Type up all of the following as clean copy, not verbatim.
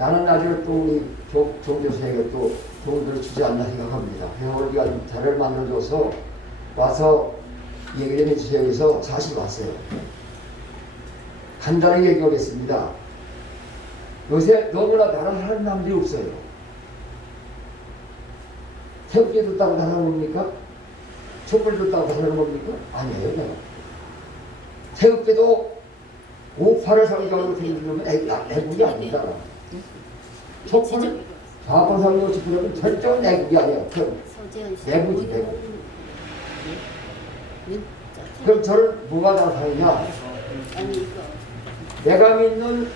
나는 나중에 또 우리 조 교수에게 또 도움을 주지 않나 생각합니다. 그래서 우리가 자료를 만들어줘서 와서 얘기를 해주세요. 해서 사실 왔어요. 간단하게 얘기하겠습니다. 요새 너무나 나를 하는 남들이 없어요. 태극기 줬다고 다 하는 겁니까? 촛불 줬다고 다 하는 겁니까? 아니에요. 내가. 태극기도 5.8을 상징하고 생기면 애국이 아닙니다. 촛불 좌권 상징하고 촛불은 절대로 애국이 아니에요. 내국이 내국. 그럼 저를 뭐가 나타나냐? 내가 믿는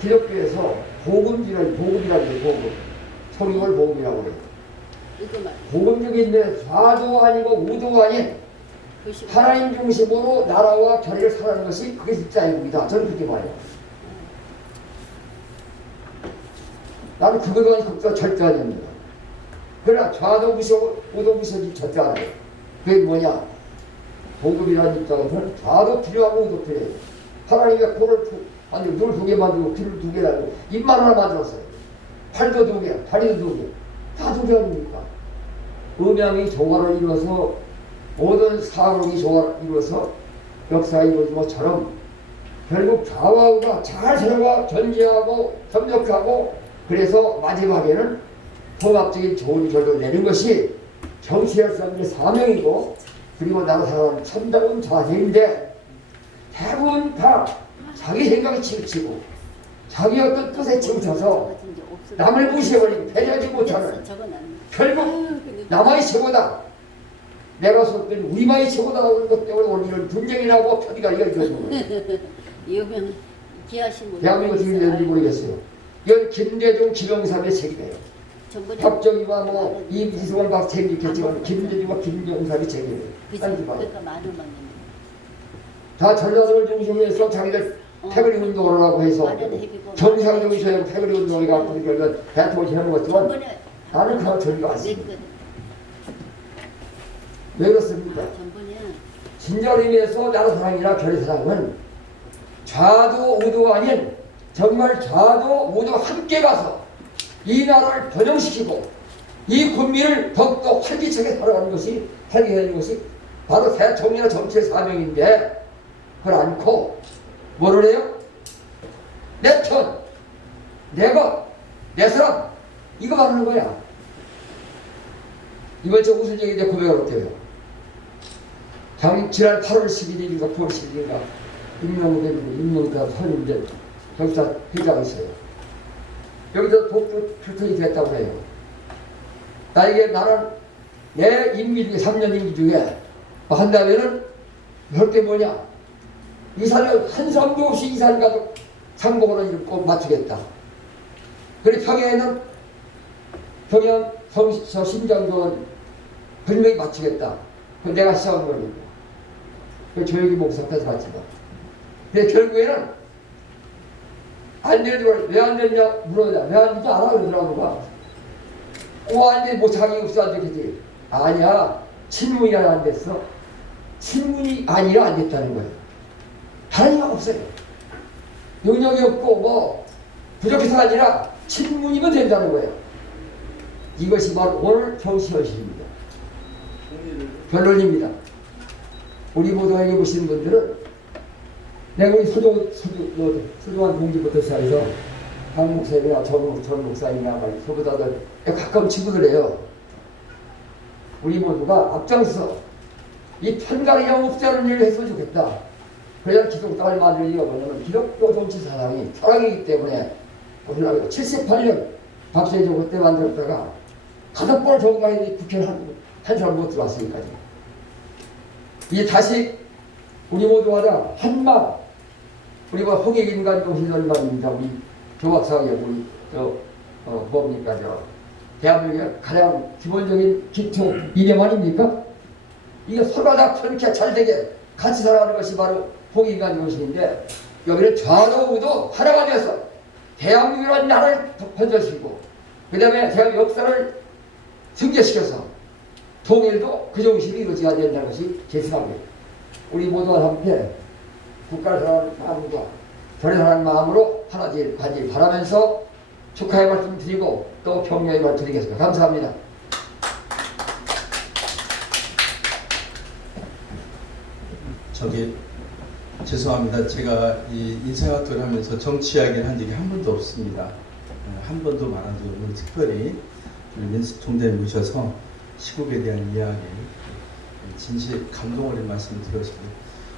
기독교에서 복음이라고 해요. 복음. 성경을 복음이라고 해요. 복음 중에 있는데 좌도 아니고 우도 아닌 하나님 중심으로 나라와 교회를 살아가는 것이 그게 진짜 애국이다. 저는 그렇게 말해요. 나는 그거는 극도 절대 아닙니다. 그러나 좌도 무시하고 우도 무시하기 절대 않아요. 그게 뭐냐? 복음이라는 입장에서는 좌도 필요하고 우도 필요해요. 하나님의 코를 눈을 2개 만들고 귀를 2개 달고 입만 하나 만들었어요. 팔도 2개, 다리도 2개. 다 2개 아닙니까? 음양이 조화를 이루어서 모든 사고이 조화를 이루어서 역사가 이루어진 것처럼 결국 좌와 우가 잘 서로가 견제하고 협력하고 그래서 마지막에는 통합적인 좋은 결론을 내는 것이 정치할 사람들의 사명이고 그리고 나라 사람은 참다운 자세인데 대부분 다 자기 생각에 치우치고 자기 어떤 뜻에 치우쳐서 남을 무시해버리고 배려하지 못하는 결국 남의 최고다. 내가 속된 우리만이 최고다라는 것 때문에 오늘 분쟁이라고 표기가 이어지는 거예요. 대한민국 지금 되는지 모르겠어요. 이건 김대중 김영삼의 책이에요. 박정희와 뭐 이승만 박 책이 있겠지만 김대중과 김영삼의 책이에요. 다 전라도를 중심으로 해서 자기들 패거리 운동을 하고 해서 정상적인 패거리 운동을 갖고 결국 대통령이 해먹었지만 나는 그런 전리가 왔습니다. 왜 그렇습니까? 진정한 의미에서 나라 사랑이나 결의 사랑은 좌도 우도가 아닌 정말 좌도 우도 함께 가서 이 나라를 번영시키고 이 국민을 더욱더 활기차게 살아가는 것이 활기하는 것이 바로 대통령이나 정치의 사명인데 그걸 않고 뭐를 해요? 내 편, 내 것, 내 사람 이거 말하는 거야. 이번 주 무슨 얘기인데 고백을 어떻게 해요? 지난 8월 11일인가 9월 11일인가 임명대가 선임된 경사 회장이 있어요. 여기서 독주 출퇴이 됐다고 해요. 나는 내 임기 중에 3년 임기 중에 뭐 한다면은 그게 뭐냐? 이사를 한 사람도 없이 이사를 가도 상복으로 이를 꼭 맞추겠다. 그리고 평양 심장병원 분명히 맞추겠다. 그 내가 시작한 겁니다. 그 조용히 목사 앞에서 맞지만. 근데 결국에는 안 되더라도 왜 안 됐냐 물어보자. 왜 안 되지 않아 그러더라고. 안 돼. 뭐 자기 없어 안 되겠지. 아니야. 친문이라 안 됐어. 친문이 아니라 안 됐다는 거예요. 다른 이유가 없어요. 능력이 없고 뭐 부족해서 아니라 친문이면 된다는 거예요. 이것이 바로 오늘 정치현실입니다. 결론입니다. 우리 모두에게 보시는 분들은 내가 우리 서동환 동지부터 시작해서 강 목사님이나 전 목사님이나 소부자들 가까운 친구들이에요. 우리 모두가 앞장서 이 편가리 영업자는 일을 했으면 좋겠다. 그래야 기독당을 만들 이유가 뭐냐면 기독교 정치 사랑이기 때문에 78년 박세종 그때 만들었다가 5번 정부에 국회를 한 사람 못 들어왔으니까 이제 다시 우리 모두가 한마음 우리가 홍익인간 동시설만입니다. 우리 조박사의 우리 뭡니까 대한민국의 가장 기본적인 기초 이념 아닙니까? 이게 서로 다 그렇게 잘되게 같이 살아가는 것이 바로 홍익인간 정신인데 여기는 좌도 우도 하나가 되어서 대한민국이라는 나라를 번져시키고 그 다음에 대한민국 역사를 승계시켜서 통일도 그 정신이 이루어져야 된다는 것이 제 생각이에요. 우리 모두가 함께 국가를 사랑하는 마음과 저를 사랑하는 마음으로 하나씩 가지 바라면서 축하의 말씀 드리고 또 격려의 말씀 드리겠습니다. 감사합니다. 저기 죄송합니다. 제가 이 인사학교를 하면서 정치 이야기를 한 적이 한 번도 없습니다. 한 번도 말한 적이 없는데 특별히 민수 총장님 모셔서 시국에 대한 이야기 진실 감동 어린 말씀을 드렸습니다.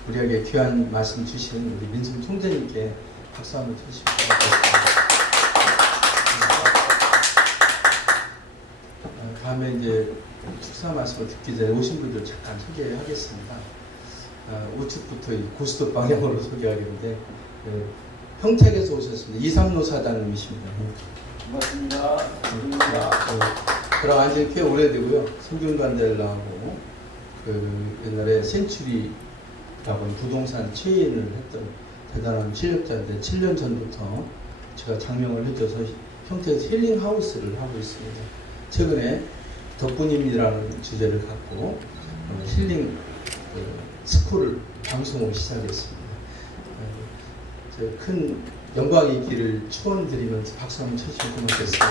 우리에게 귀한 말씀 주신 우리 민수 총장님께 박수 한번 주시기 바랍니다. 다음에 이제 축사 말씀을 듣기 전에 오신 분들 잠깐 소개하겠습니다. 우측부터 고스톱 방향으로 소개하겠는데 평택에서 오셨습니다. 이삼로 사장님이십니다. 고맙습니다. 저랑 안지 꽤 오래되고요. 성균관델라하고 그 옛날에 센츄리라고 하는 부동산 체인을 했던 대단한 실력자인데 7년 전부터 제가 장명을 해줘서 평택에서 힐링하우스를 하고 있습니다. 최근에 덕분님이라는 주제를 갖고 힐링 스쿨을 방송을 시작했습니다. 큰 영광의 길을 축원드리면서 박수 한번 쳐주시면 고맙겠습니다.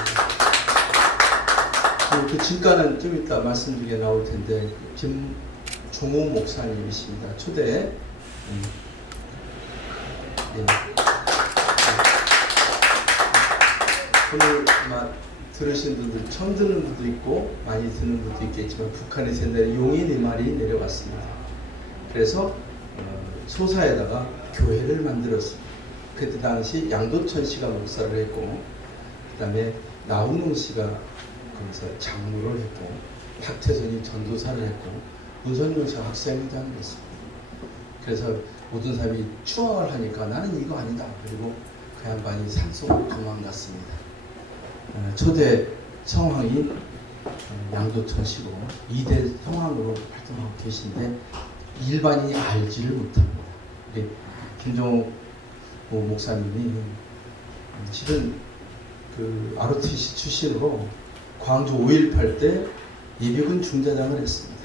그 진가는 좀 이따 말씀 중에 나올 텐데 김종호 목사님이십니다. 초대 예. 오늘 아마 들으신 분들 처음 듣는 분도 있고 많이 듣는 분도 있겠지만 북한에서 옛날에 용인의 말이 내려왔습니다. 그래서 소사에다가 교회를 만들었습니다. 그때 당시 양도천 씨가 목사를 했고 그 다음에 나훈웅 씨가 거기서 장로를 했고 박태선이 전도사를 했고 문선용 씨가 학생회장을 했습니다. 그래서 모든 사람이 추앙을 하니까 나는 이거 아니다. 그리고 그 양반이 산속으로 도망갔습니다. 초대 성황이 양도천 씨고 2대 성황으로 활동하고 계신데 일반인이 알지를 못합니다. 우리 김종호 목사님이 실은 그 ROTC 출신으로 광주 5.18 때 예비군 중대장을 했습니다.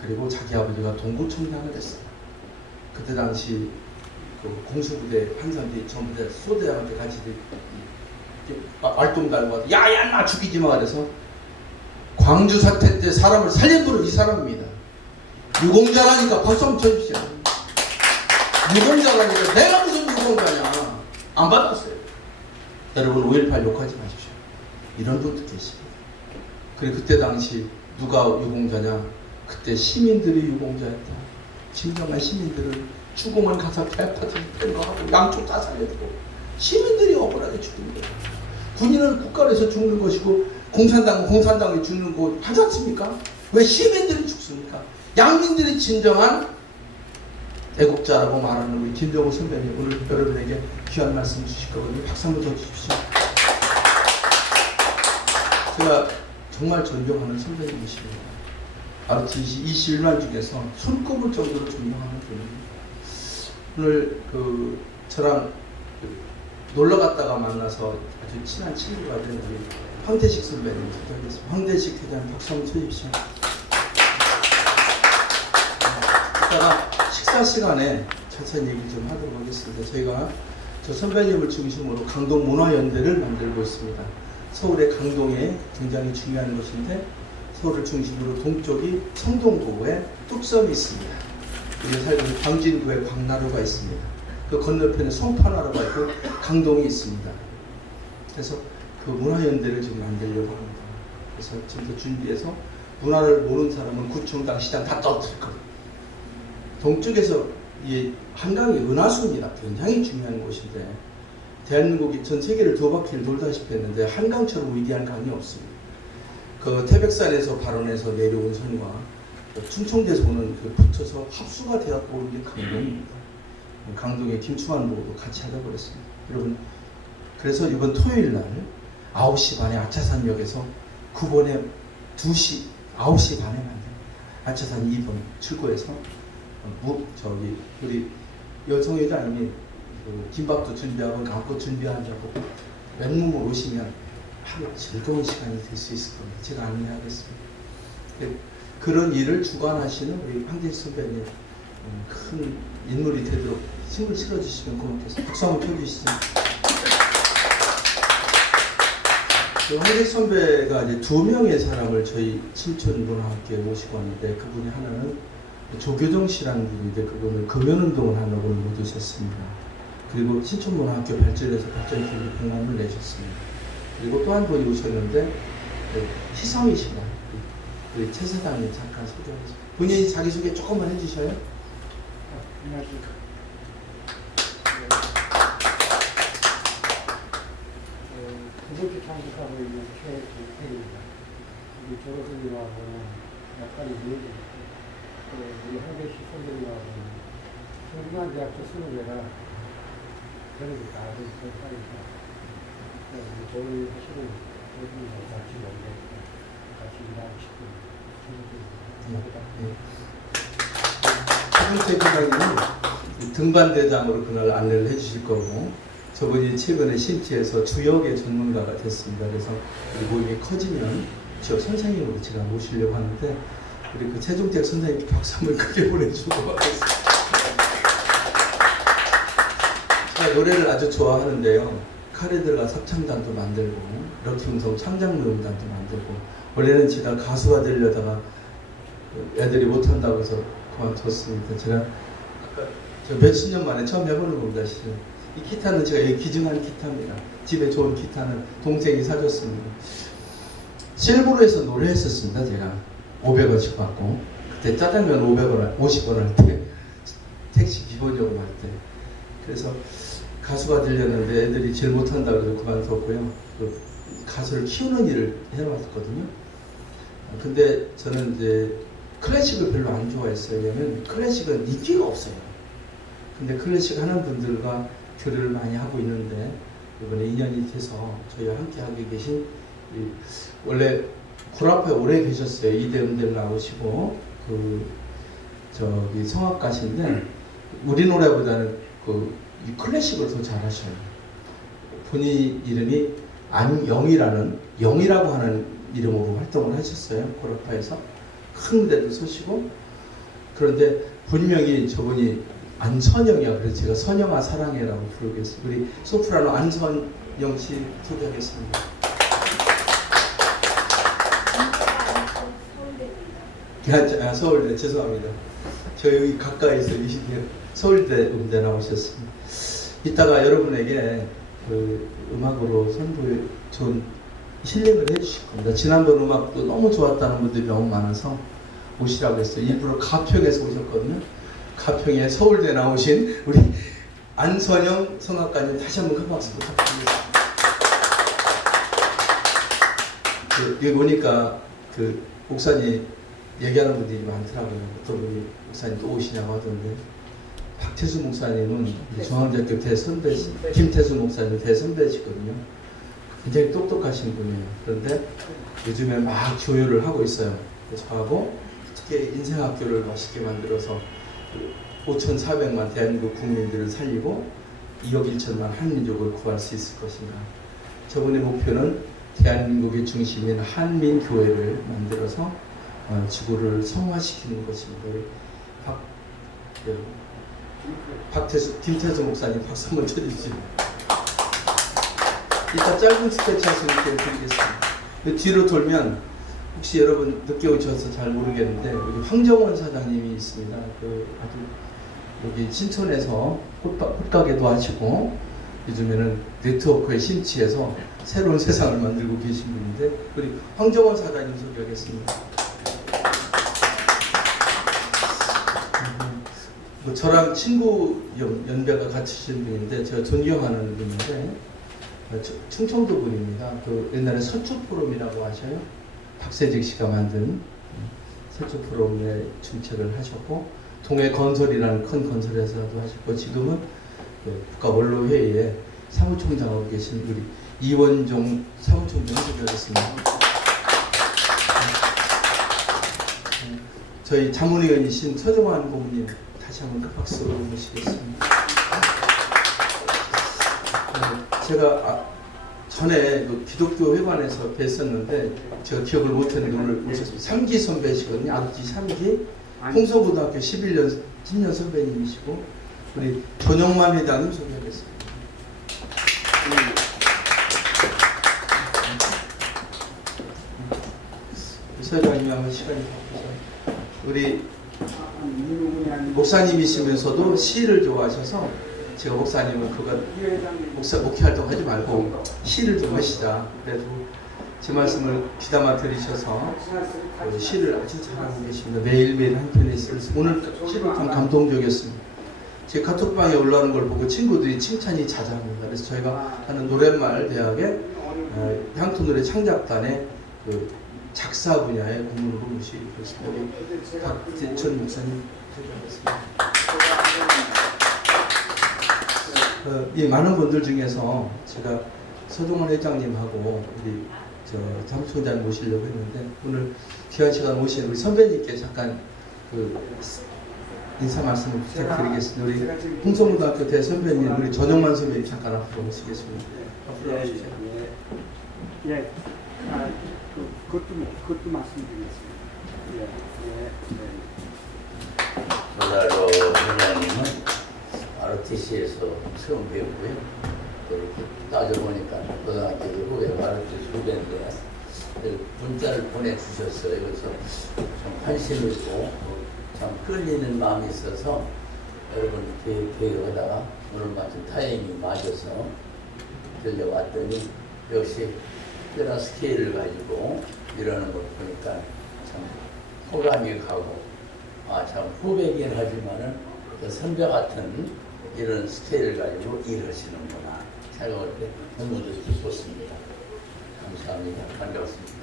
그리고 자기 아버지가 동부총장을 했어요. 그때 당시 그 공수부대 환상들이 전부 다 소대장한테 같이 말똥 달고 와서 야야 나 죽이지 마 그래서 광주 사태 때 사람을 살린 분은 이 사람입니다. 유공자라니까 박수 한번 쳐주십시오. 유공자라니까 내가 무슨 유공자냐. 안 받았어요. 여러분 5.18 욕하지 마십시오. 이런 분도 계십니다. 그리고 그때 당시 누가 유공자냐. 그때 시민들이 유공자였다. 진정한 시민들은 죽으면 가서 배 아파서 뺀거하고 양쪽 다 살려주고 시민들이 억울하게 죽는 거예요. 군인은 국가에서 죽는 것이고 공산당이 죽는 거 하지 않습니까? 왜 시민들이 죽습니까? 양민들이 진정한 애국자라고 말하는 우리 김정호 선배님 오늘 여러분에게 귀한 말씀 주실 거거든요. 박수 한번 더 주십시오. 제가 정말 존경하는 선배님이십니다. ROTC 21만 중에서 손꼽을 정도로 존경하는 분입니다. 오늘 저랑 놀러 갔다가 만나서 아주 친한 친구가 된 우리 황대식 선배님 소개하겠습니다. 황대식 회장님 박수 한번 쳐주십시오. 이따가 식사 시간에 자세한 얘기 좀 하도록 하겠습니다. 저희가 저 선배님을 중심으로 강동문화연대를 만들고 있습니다. 서울의 강동에 굉장히 중요한 곳인데 서울을 중심으로 동쪽이 성동구에 뚝섬이 있습니다. 우리 살고 광진구에 광나루가 있습니다. 그 건너편에 송파나루가 있고 강동이 있습니다. 그래서 그 문화연대를 지금 만들려고 합니다. 그래서 지금 준비해서 문화를 모르는 사람은 구청장, 시장 다 떠들 거예요. 동쪽에서 이 한강이 은하수입니다. 굉장히 중요한 곳인데 대한민국이 전 세계를 두 바퀴를 돌다시피 했는데 한강처럼 위대한 강이 없습니다. 그 태백산에서 발원해서 내려온 선과 충청도에서 오는 그 붙어서 합수가 되었고 오는 게 강동입니다. 강동에 김충환 보고도 같이 하자고 그랬습니다. 여러분 그래서 이번 토요일 날 9시 반에 아차산역에서 9번에 2시 9시 반에 만듭니다. 아차산 2번 출구에서 우리 여성 회장님이 김밥도 준비하고 남껏 준비하자고 맨몸으로 오시면 하루 즐거운 시간이 될 수 있을 겁니다. 제가 안내하겠습니다. 그런 일을 주관하시는 우리 황대식 선배님 큰 인물이 되도록 힘을 실어주시면 고맙겠습니다. 박수 한번 펴주시죠. 황재 선배가 이제 두 명의 사람을 저희 신촌문화학교에 모시고 왔는데 그분이 하나는 조교정 씨라는 분인데 그분은 금연운동을 하려고 못 오셨습니다. 그리고 신촌문화학교 발전에서 발전기를 공헌을 내셨습니다. 그리고 또 한 분이 오셨는데 희성이 씨가 우리 최 사장님 잠깐 소개하겠습니다. 본인이 자기소개 조금만 해주셔요. 안녕하십니까. 구석기 창직하고 있는 최준택입니다. 우리 졸업생님하고는 약간의 유역이 있고, 또 우리 한계시 선생님하고는 성균관대학교 수능회라 그런 게 다 아주 좋다니까. 우리 좋은 일 하시는 분들하고 같이 놀고 같이 일하고 싶은 최준택 생각입니다. 부장님은 등반대장으로 그날 안내를 해주실 거고 저분이 최근에 신지에서 주역의 전문가가 됐습니다. 그래서 우리 모임이 커지면 지역 선생님으로 제가 모시려고 하는데 우리 그 최종택 선생님께 박수 한번 크게 보내주고 하겠습니다. 제가 노래를 아주 좋아하는데요. 카레들과 합창단도 만들고 럭키웅성 창작노동단도 만들고 원래는 제가 가수가 되려다가 애들이 못한다고 해서 그만뒀습니다. 제가 아까 저 몇십 년 만에 처음 해보는 겁니다. 실은. 이 기타는 제가 여기 기증한 기타입니다. 집에 좋은 기타는 동생이 사줬습니다. 실부로에서 노래했었습니다. 제가 500원씩 받고 그때 짜장면 500원, 50원 할 때 택시 기본요금 할 때 그래서 가수가 되려는데 애들이 제일 못한다고 해서 그만뒀고요. 그 가수를 키우는 일을 해놨거든요. 근데 저는 이제 클래식을 별로 안 좋아했어요. 왜냐면 클래식은 인기가 없어요. 근데 클래식 하는 분들과 교류를 많이 하고 있는데 이번에 인연이 돼서 저희와 함께 하고 계신 원래 구라파에 오래 계셨어요. 이대음대를 나오시고 그 저기 성악가신데 우리 노래보다는 이 클래식을 더 잘하셔요. 본인 이름이 안영이라는 영이라고 하는 이름으로 활동을 하셨어요. 구라파에서 큰 무대도 서시고 그런데 본명이 저분이 안선영이야. 그래서 제가 선영아 사랑해라고 부르겠습니다. 우리 소프라노 안선영 씨 소개하겠습니다. 서울대 죄송합니다. 저 여기 가까이서 서울대 음대 나오셨습니다. 이따가 여러분에게 그 음악으로 선보에 좀 힐링을 해주실 겁니다. 지난번 음악도 너무 좋았다는 분들이 너무 많아서 오시라고 했어요. 일부러 가평에서 오셨거든요. 가평에 서울대 나오신 우리 안선영 성악가님 다시 한번 큰 박수 부탁드립니다. 여기 보니까 그 목사님 얘기하는 분들이 많더라고요. 어떤 분이 목사님 또 오시냐고 하던데 박태수 목사님은 우리 중앙대학교 대선배 김태수 목사님 대선배시거든요. 굉장히 똑똑하신 분이에요. 그런데 요즘에 막 교육을 하고 있어요. 저하고 특히 인생학교를 맛있게 만들어서 5,400만 대한민국 국민들을 살리고 2억 1천만 한민족을 구할 수 있을 것인가. 저분의 목표는 대한민국의 중심인 한민교회를 만들어서 지구를 성화시키는 것입니다. 김태수 목사님 박수 한번 쳐주시죠. 이따 짧은 스케치 하시는 게 드리겠습니다. 뒤로 돌면 혹시 여러분 늦게 오셔서 잘 모르겠는데 여기 황정원 사장님이 있습니다. 아주 여기 신촌에서 꽃가게도 하시고 요즘에는 네트워크에 심취해서 새로운 세상을 만들고 계신 분인데 우리 황정원 사장님 소개하겠습니다. 저랑 친구 연배가 같으신 분인데 제가 존경하는 분인데 충청도 분입니다. 그 옛날에 서초 포럼이라고 아셔요? 박세직 씨가 만든 서초 포럼에 중책을 하셨고 동해 건설이라는 큰 건설회사도 하셨고 지금은 국가원로회의에 사무총장하고 계신 우리 이원종 사무총장 소개하겠습니다. 저희 자문위원이신 서정환 고문님 다시 한번 큰 박수로 모시겠습니다. 제가 전에 기독교 회관에서 뵀었는데 제가 기억을 못했는데 오늘 오셨습니다. 3기 선배시거든요. 아버지 3기 홍성고등학교 10년 선배님이시고 우리 전영만 회장님 소개하겠습니다. 목사님이 아마 시간이 바쁘죠. 우리 목사님이시면서도 시를 좋아하셔서 제가 목사님은 그거 목회 활동하지 말고 시를 좀 하시자. 그래도 제 말씀을 귀담아 들으셔서 시를 아주 잘하고 계십니다. 매일매일 한 편의 시를 오늘 시를 참 감동적이었습니다. 제 카톡방에 올라오는 걸 보고 친구들이 칭찬이 자자합니다. 그래서 저희가 하는 노랫말 대학의 향토노래 창작단의 그 작사 분야의 공문으로 모시고 있습니다. 우리 박재천 목사님 드리겠습니다. 이 많은 분들 중에서 제가 서동원 회장님하고 우리 사무총장 모시려고 했는데 오늘 귀한 시간 오신 우리 선배님께 잠깐 그 인사 말씀을 부탁드리겠습니다. 우리 홍성고등학교 대선배님 우리 전영만 선배님 잠깐 앞으로 모시겠습니다. 앞으로 나오십시오. 예. 그것도 말씀드리겠습니다. 조달로 회장님은 ROTC에서 처음 배우고요. 또 이렇게 따져보니까 고등학교 후배 ROTC 후배인데 문자를 보내주셨어요. 그래서 좀 관심 있고 참 끌리는 마음이 있어서 여러분 계획하다가 오늘 마침 타이밍이 맞아서 들려왔더니 역시 특별한 스케일을 가지고 이러는 걸 보니까 참 호감이 가고 참 후배긴 하지만은 선배 같은 이런 스케일을 가지고 일하시는구나 생각할 때 너무도 기뻤습니다. 감사합니다. 반갑습니다.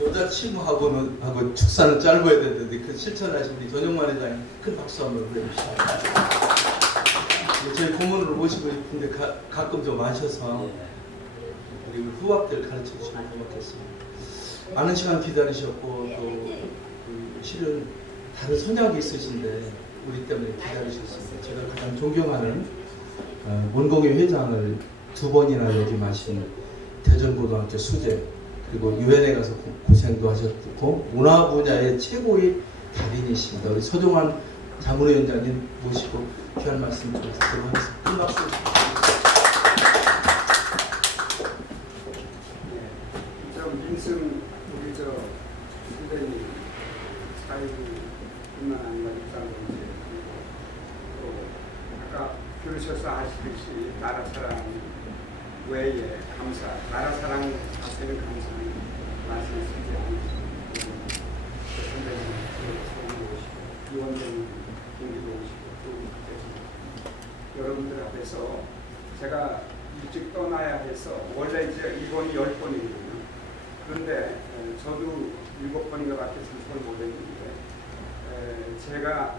여자친구하고 축사는 짧아야 되는데 그 실천하신 우리 전영만 회장님 큰 박수 한번 보내주시죠. 저희 고문으로 모시고 싶은데 가끔 좀 마셔서 우리 후학들 가르쳐 주시면 고맙겠습니다. 많은 시간 기다리셨고 또 실은 다른 선약이 있으신데 우리 때문에 기다리셨습니다. 제가 가장 존경하는 문공회 회장을 2번이나 역임하신 대전고등학교 수재 그리고 유엔에 가서 고생도 하셨고 문화 분야의 최고의 달인이십니다. 우리 서종환 자문위원장님 모시고 귀한 말씀 좀 듣도록 하겠습니다. 큰 박수. 민승 우리 선배님 사회뿐만 아니라 입장동지 그리고 아까 들으셔서 아시듯이 나라 사랑 외에 감사, 나라 사랑 자체는 감사하는 말씀을 쓰지 않으시고 선배님 서울에 오시고 이원장님 경기도 오시고 또 여러분들 앞에서 제가 일찍 떠나야 해서 원래 이제 이번이 10번이거든요. 그런데 저도 7번인가 밖에 참석을 못했는데 제가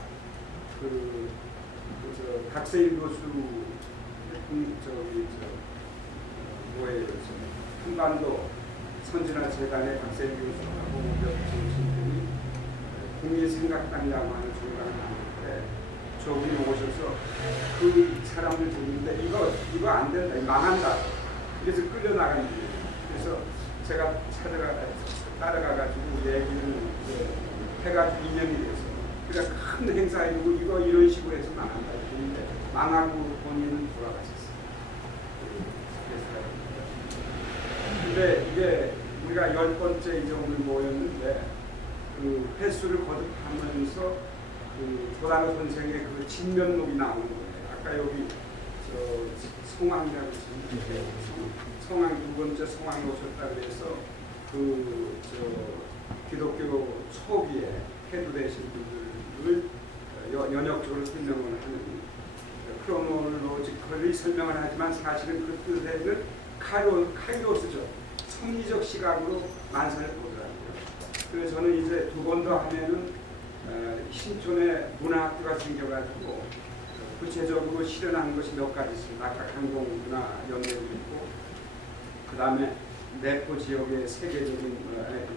박세일 교수 한반도 선진화 재단의 박세일 교수하고 몇 정신들이 국민생각당이라고 하는 종강을 하는데 저분이 오셔서 그 사람들 듣는데 이거 안 된다, 망한다. 그래서 끌려나간 거예요. 그래서 제가 따라가가지고 얘기를 해가지고 인연이 돼서 그러니까 큰 행사에 두고 이거 이런 식으로 해서 망한다. 그런데 망하고 본인은 돌아가셨어요. 근데 이게 우리가 10번째 이제 오늘 모였는데 그 횟수를 거듭하면서 그 조다로 선생의 그 진면록이 나오는 거예요. 아까 여기 성황이라고 했는데 성황 2번째 성황이 오셨다 그래서 기독교 초기에 해도되신 분들을 연역적으로 설명을 하는 크로놀로지컬리 설명을 하지만 사실은 그 뜻에는 카이로스죠. 성리적 시각으로 만사를 보더라고요. 그래서 저는 이제 2번 더 하면은 신촌에 문화학교가 생겨가지고 구체적으로 실현하는 것이 몇 가지 있습니다. 아까 강동문화연대도 있고 그 다음에 내포 지역의 세계적인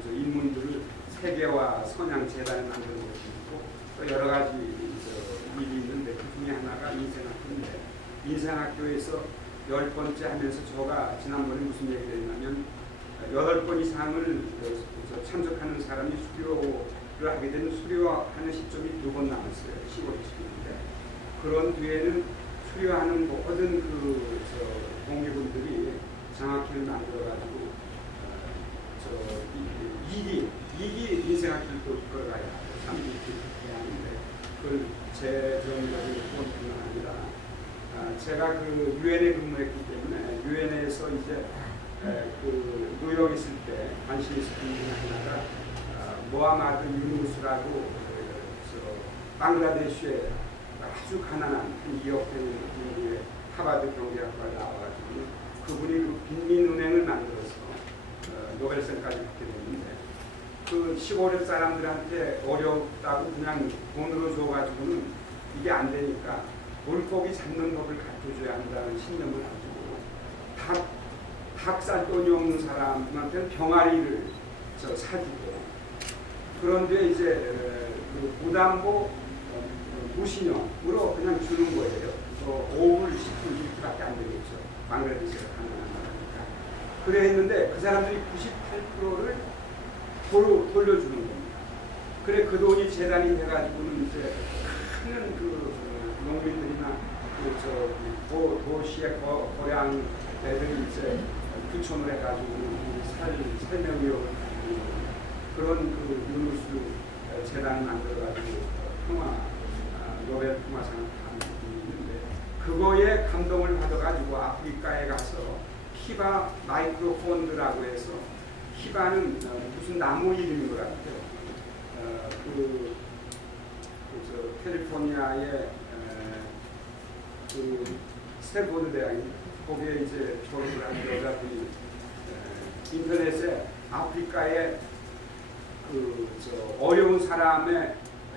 인문들을 세계화 선양재단을 만드는 것이 있고 또 여러 가지 일이 있는데 그 중에 하나가 인생학교인데 인생학교에서 10번째 하면서 제가 지난번에 무슨 얘기를 했냐면 8번 이상을 참석하는 사람이 수료를 하게 되는 수료하는 시점이 2번 남았어요. 10월 20일인데 그런 뒤에는 수료하는 모든 동기분들이 장학회를 만들어가지고 이기 인생학교를 또 이끌어가야 하고 3기 해야 하는데 그걸 재정적인 후원뿐만 아니라 제가 그 유엔에 근무했기 때문에 유엔에서 이제 그 뉴욕에 있을 때 관심 있었던 분 하나가 모하마드 유누스라고 방글라데시에 아주 가난한 한 2억 되는 인구의 하버드 경제학과에 나와가지고 그분이 그 빈민은행을 만들어서 노벨상까지 받게 됐는데 그 시골 사람들한테 어렵다고 그냥 돈으로 줘가지고는 이게 안 되니까 물고기 잡는 법을 가르쳐줘야 한다는 신념을 가지고 닭살 돈이 없는 사람한테는 병아리를 사주고 그런데 이제 그 무담보 무신용으로 그냥 주는 거예요. 5불, 10불 이렇게밖에 안 되겠죠. 방글라데시가 가능한 나라니까. 그래 했는데 그 사람들이 98%를 돌려주는 겁니다. 그래 그 돈이 재단이 돼가지고는 이제 큰 그 농민들이나 도시의 거량 애들이 이제 규촌을 해가지고 살명위협을 그런 그 유누스 재단을 만들어가지고 노벨 평화상을 받은 분이 있는데 그거에 감동을 받아가지고 아프리카에 가서 키바 마이크로 펀드라고 해서 키바는 무슨 나무 이름인 것 같아요. 캘리포니아의 그 스탠포드 대학이 거기에 이제 졸업을 한 여자분이 인터넷에 아프리카의 어려운 사람의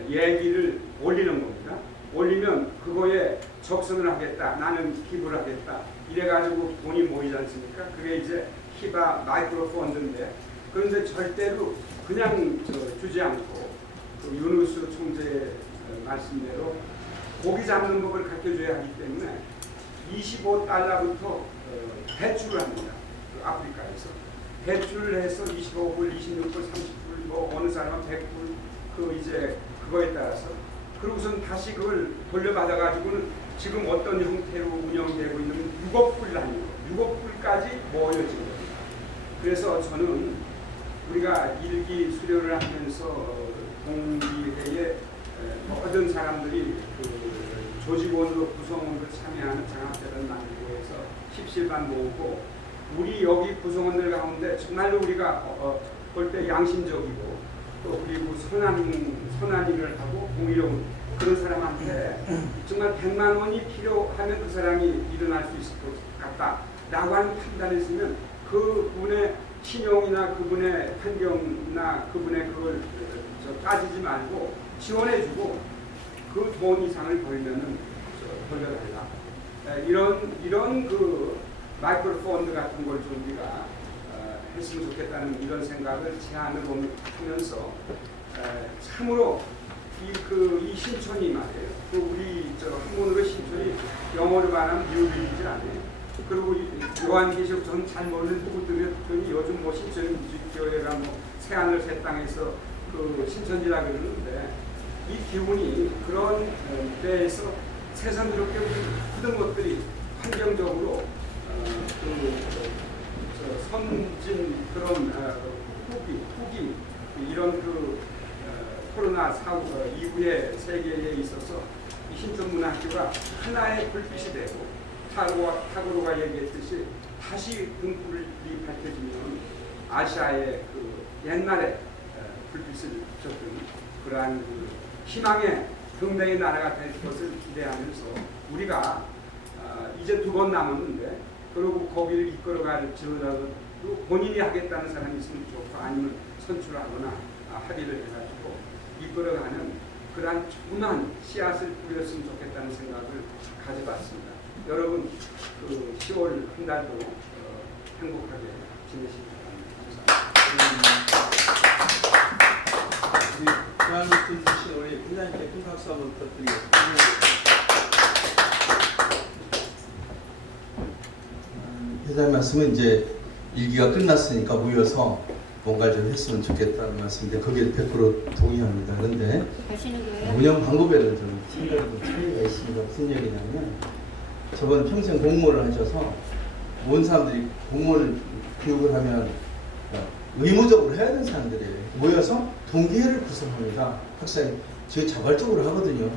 얘기를 올리는 겁니다. 올리면 그거에 적성을 하겠다. 나는 기부를 하겠다. 이래가지고 돈이 모이지 않습니까? 그게 이제 키바 마이크로 펀드인데 그런데 절대로 그냥 주지 않고 그 유누스 총재의 말씀대로 고기 잡는 법을 가르쳐줘야 하기 때문에 25달러부터 대출을 합니다. 그 아프리카에서 대출을 해서 25불, 26불, 30불, 뭐 어느 사람은 100불 그 이제 그거에 따라서 그러고선 다시 그걸 돌려받아가지고는 지금 어떤 형태로 운영되고 있는 6억 불 단위로 6억 불까지 모여진 겁니다. 그래서 저는 우리가 일기 수료를 하면서 동기회에 모든 사람들이 그 조직원으로 구성원으로 참여하는 장학회를 만들고 해서 십실반 모으고 우리 여기 구성원들 가운데 정말로 우리가 볼 때 양심적이고 또 그리고 선한 일을 하고 공의로운 그런 사람한테 정말 100만 원이 필요하면 그 사람이 일어날 수 있을 것 같다라고 하는 판단을 했으면 그분의 신용이나 그분의 환경이나 그분의 그걸 따지지 말고 지원해주고 그 돈 이상을 벌면은 돌려달라. 이런 그 마이크로 펀드 같은 걸 좀 우리가 했으면 좋겠다는 이런 생각을 제안을 하면서 참으로 이 신촌이 말이에요. 그 우리 한문으로 신촌이 영어로 말하면 뉴빌리지 않아요. 그리고 요한계시록 저는 잘 모르는 누구들이 요즘 뭐 신촌 교회가 뭐 새하늘 새 땅에서 그 신천지라 그러는데 이 기운이 그런 데에서 세상스럽게 모든 것들이 환경적으로 선진 그런 후기 이런 그 코로나 사후 이후의 세계에 있어서 이 신촌문화학교가 하나의 불빛이 되고 타고로가 얘기했듯이 다시 등불이 밝혀지면 아시아의 그 옛날에 불빛을 비췄던 그러한 그 희망의 등대의 나라가 될 것을 기대하면서 우리가 이제 2번 남았는데 그리고 거기를 이끌어갈 지원자도 본인이 하겠다는 사람이 있으면 좋고 아니면 선출하거나 합의를 해가지고 이끌어가는 그러한 조그만 씨앗을 뿌렸으면 좋겠다는 생각을 가져봤습니다. 여러분 그 10월 한 달도 행복하게 지내시기 바랍니다. 감사합니다. 우리 주신 우리 회장님께 큰 박수 한번 부탁드리겠습니다. 회장님 말씀은 이제 일기가 끝났으니까 모여서 뭔가 좀 했으면 좋겠다는 말씀인데 거기에 100% 동의합니다. 그런데 하시는 거예요? 운영 방법에는 좀 생각이 좀 차이가 있습니다. 무슨 얘기냐면 저번 평생 공무원을 하셔서 온 사람들이 공무원 교육을 하면 의무적으로 해야 되는 사람들이에요. 모여서 동기회를 구성합니다. 학생이 되게 자발적으로 하거든요.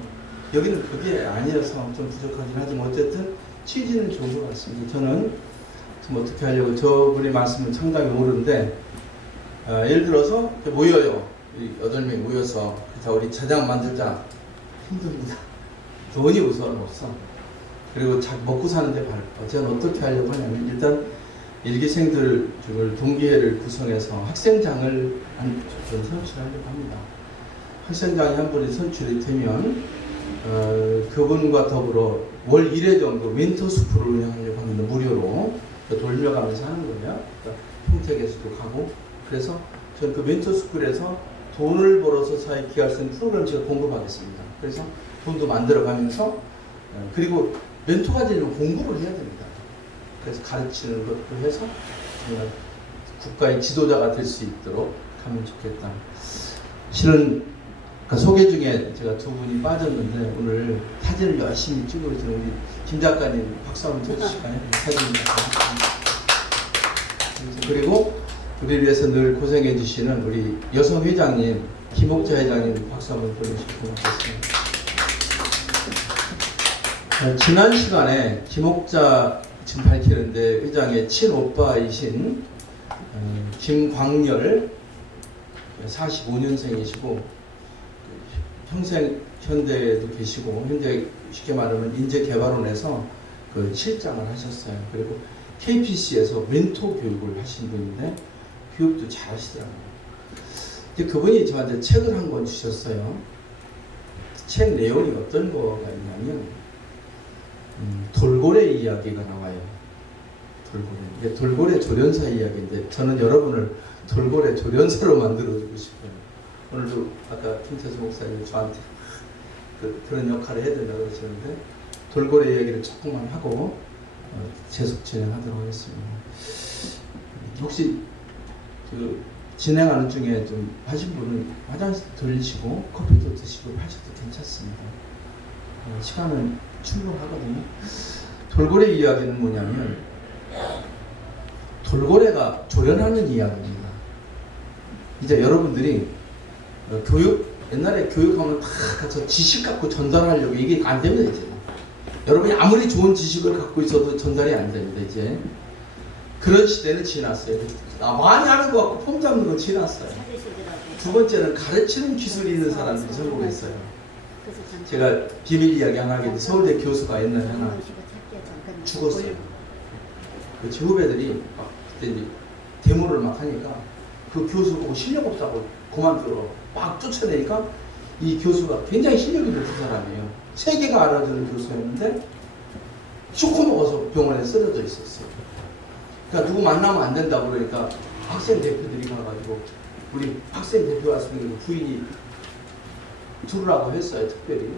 여기는 그게 아니어서 좀 부족하긴 하지만 어쨌든 취지는 좋은 것 같습니다. 저는 좀 어떻게 하려고 저분의 말씀은 상당히 옳은데 예를 들어서 모여요. 8명이 모여서 자 우리 제당 만들자. 힘듭니다. 돈이 우선 없어. 그리고 먹고 사는데 바빠. 저는 어떻게 하려고 하냐면 일단 일기생들 중을 동기회를 구성해서 학생장을 선출하려고 합니다. 학생장이 한 분이 선출이 되면 그분과 더불어 월 1회 정도 멘토스쿨을 운영하려고 합니다. 무료로 돌려가면서 하는 거예요. 그러니까 평택에서도 가고 그래서 저는 그 멘토스쿨에서 돈을 벌어서 사회 기여할 수 있는 프로그램 제가 공급하겠습니다. 그래서 돈도 만들어가면서 그리고 멘토가 되려면 공부를 해야 됩니다. 그래서 가르치는 것도 해서 정말 국가의 지도자가 될 수 있도록 하면 좋겠다. 실은 소개 중에 제가 두 분이 빠졌는데 오늘 사진을 열심히 찍고 있는 우리 김 작가님 박수 한번 쳐주실까요? 사진입니다. 그리고 우리를 위해서 늘 고생해 주시는 우리 여성 회장님 김옥자 회장님 박수 한번 보내주시면 고맙겠습니다. 지난 시간에 김옥자 지금 밝히는데 회장의 친오빠이신 김광열 45년생이시고 평생 현대에도 계시고 현재 쉽게 말하면 인재개발원에서 그 실장을 하셨어요. 그리고 KPC에서 멘토 교육을 하신 분인데 교육도 잘 하시더라고요. 그분이 저한테 책을 한 권 주셨어요. 책 내용이 어떤 거가 있냐면 돌고래 이야기가 나와요. 돌고래. 돌고래 조련사 이야기인데 저는 여러분을 돌고래 조련사로 만들어주고 싶어요. 오늘도 아까 김태수 목사님 저한테 그런 역할을 해야 된다고 그러시는데 돌고래 이야기를 조금만 하고 계속 진행하도록 하겠습니다. 혹시 그 진행하는 중에 좀 하신 분은 화장실 돌리시고 커피도 드시고 하셔도 괜찮습니다. 시간은 충분하거든요. 돌고래 이야기는 뭐냐면 돌고래가 조련하는 이야기입니다. 이제 여러분들이 교육 옛날에 교육하면 다 가서 지식 갖고 전달하려고 이게 안 됩니다. 이제 여러분이 아무리 좋은 지식을 갖고 있어도 전달이 안 됩니다. 이제 그런 시대는 지났어요. 많이 하는 거 갖고 폼 잡는 거 지났어요. 두 번째는 가르치는 기술이 있는 사람들이 성공했어요. 제가 비밀 이야기 하나 하겠는데 서울대 교수가 옛날에 하나 죽었어요. 제 후배들이 막 그때 이제 데모를 막 하니까 그 교수 보고 실력 없다고 그만두러 막 쫓아내니까 이 교수가 굉장히 실력이 높은 사람이에요. 세계가 알아주는 교수였는데 쇼크 먹어서 병원에 쓰러져 있었어요. 그러니까 누구 만나면 안 된다고 그러니까 학생 대표들이 가가지고 우리 학생 대표 왔으면 부인이 들으라고 했어요. 특별히.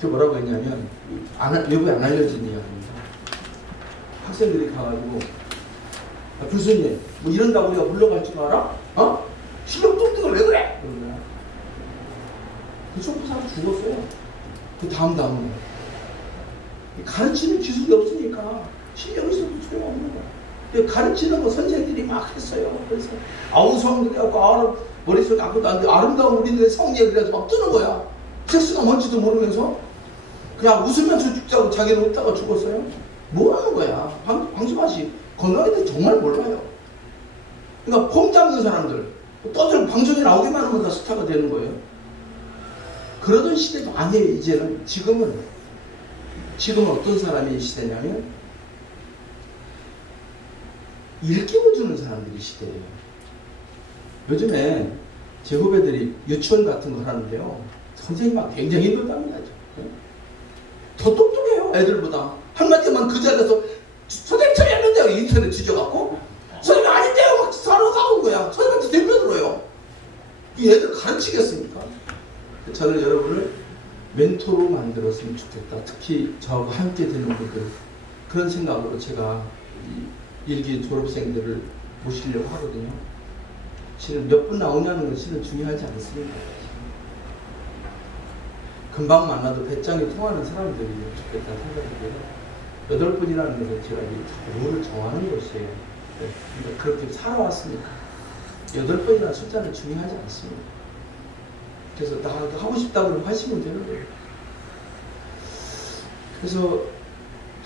그 뭐라고 했냐면 외부에 안 알려진 이야기입니다. 학생들이 가가지고 교수님 뭐 이런다고 우리가 물러갈 줄 알아? 어? 실력 뚱뚱을 왜 그래? 그런 거야. 그 쇼크 사람 죽었어요. 그 다음에 가르치는 기술이 없으니까 실력이 있어도 소용없는 거야. 가르치는 거 선생들이 막 했어요. 그래서 아우성들이 갖고 머릿속에 아무것도 안 돼. 아름다운 우리들의 성예를 막 뜨는 거야. 섹스가 뭔지도 모르면서 그냥 웃으면서 죽자고 자기는 웃다가 죽었어요. 뭐 하는 거야? 방심하시 건강에 대해 정말 몰라요. 그러니까 폼 잡는 사람들 떠들 방송에 나오기만 하면 다 스타가 되는 거예요. 그러던 시대도 아니에요. 이제는 지금은 어떤 사람이 시대냐면 일깨워주는 사람들이 시대예요. 요즘에 제 후배들이 유치원 같은 거 하는데요. 선생님만 굉장히 힘들답니다. 더 똑똑해요. 애들보다. 한마디만 그 자리에서 선생님 틀렸는데요. 인터넷 뒤져갖고 선생님 아닌데요. 막 서로 싸운 거야. 선생님한테 대표 들어요. 이 애들 가르치겠습니까? 저는 여러분을 멘토로 만들었으면 좋겠다. 특히 저하고 함께 되는 분들 그런 생각으로 제가 일기 졸업생들을 모시려고 하거든요. 실은 몇 분 나오냐는 건 실은 중요하지 않습니다. 금방 만나도 배짱이 통하는 사람들이 좋겠다 생각이 돼요. 8분이라는 것은 제가 이 룰을 정하는 것이에요. 그러니까 그렇게 살아왔으니까 8번이라는 숫자는 중요하지 않습니다. 그래서 나 하고 싶다 그러면 하시면 되는 거예요. 그래서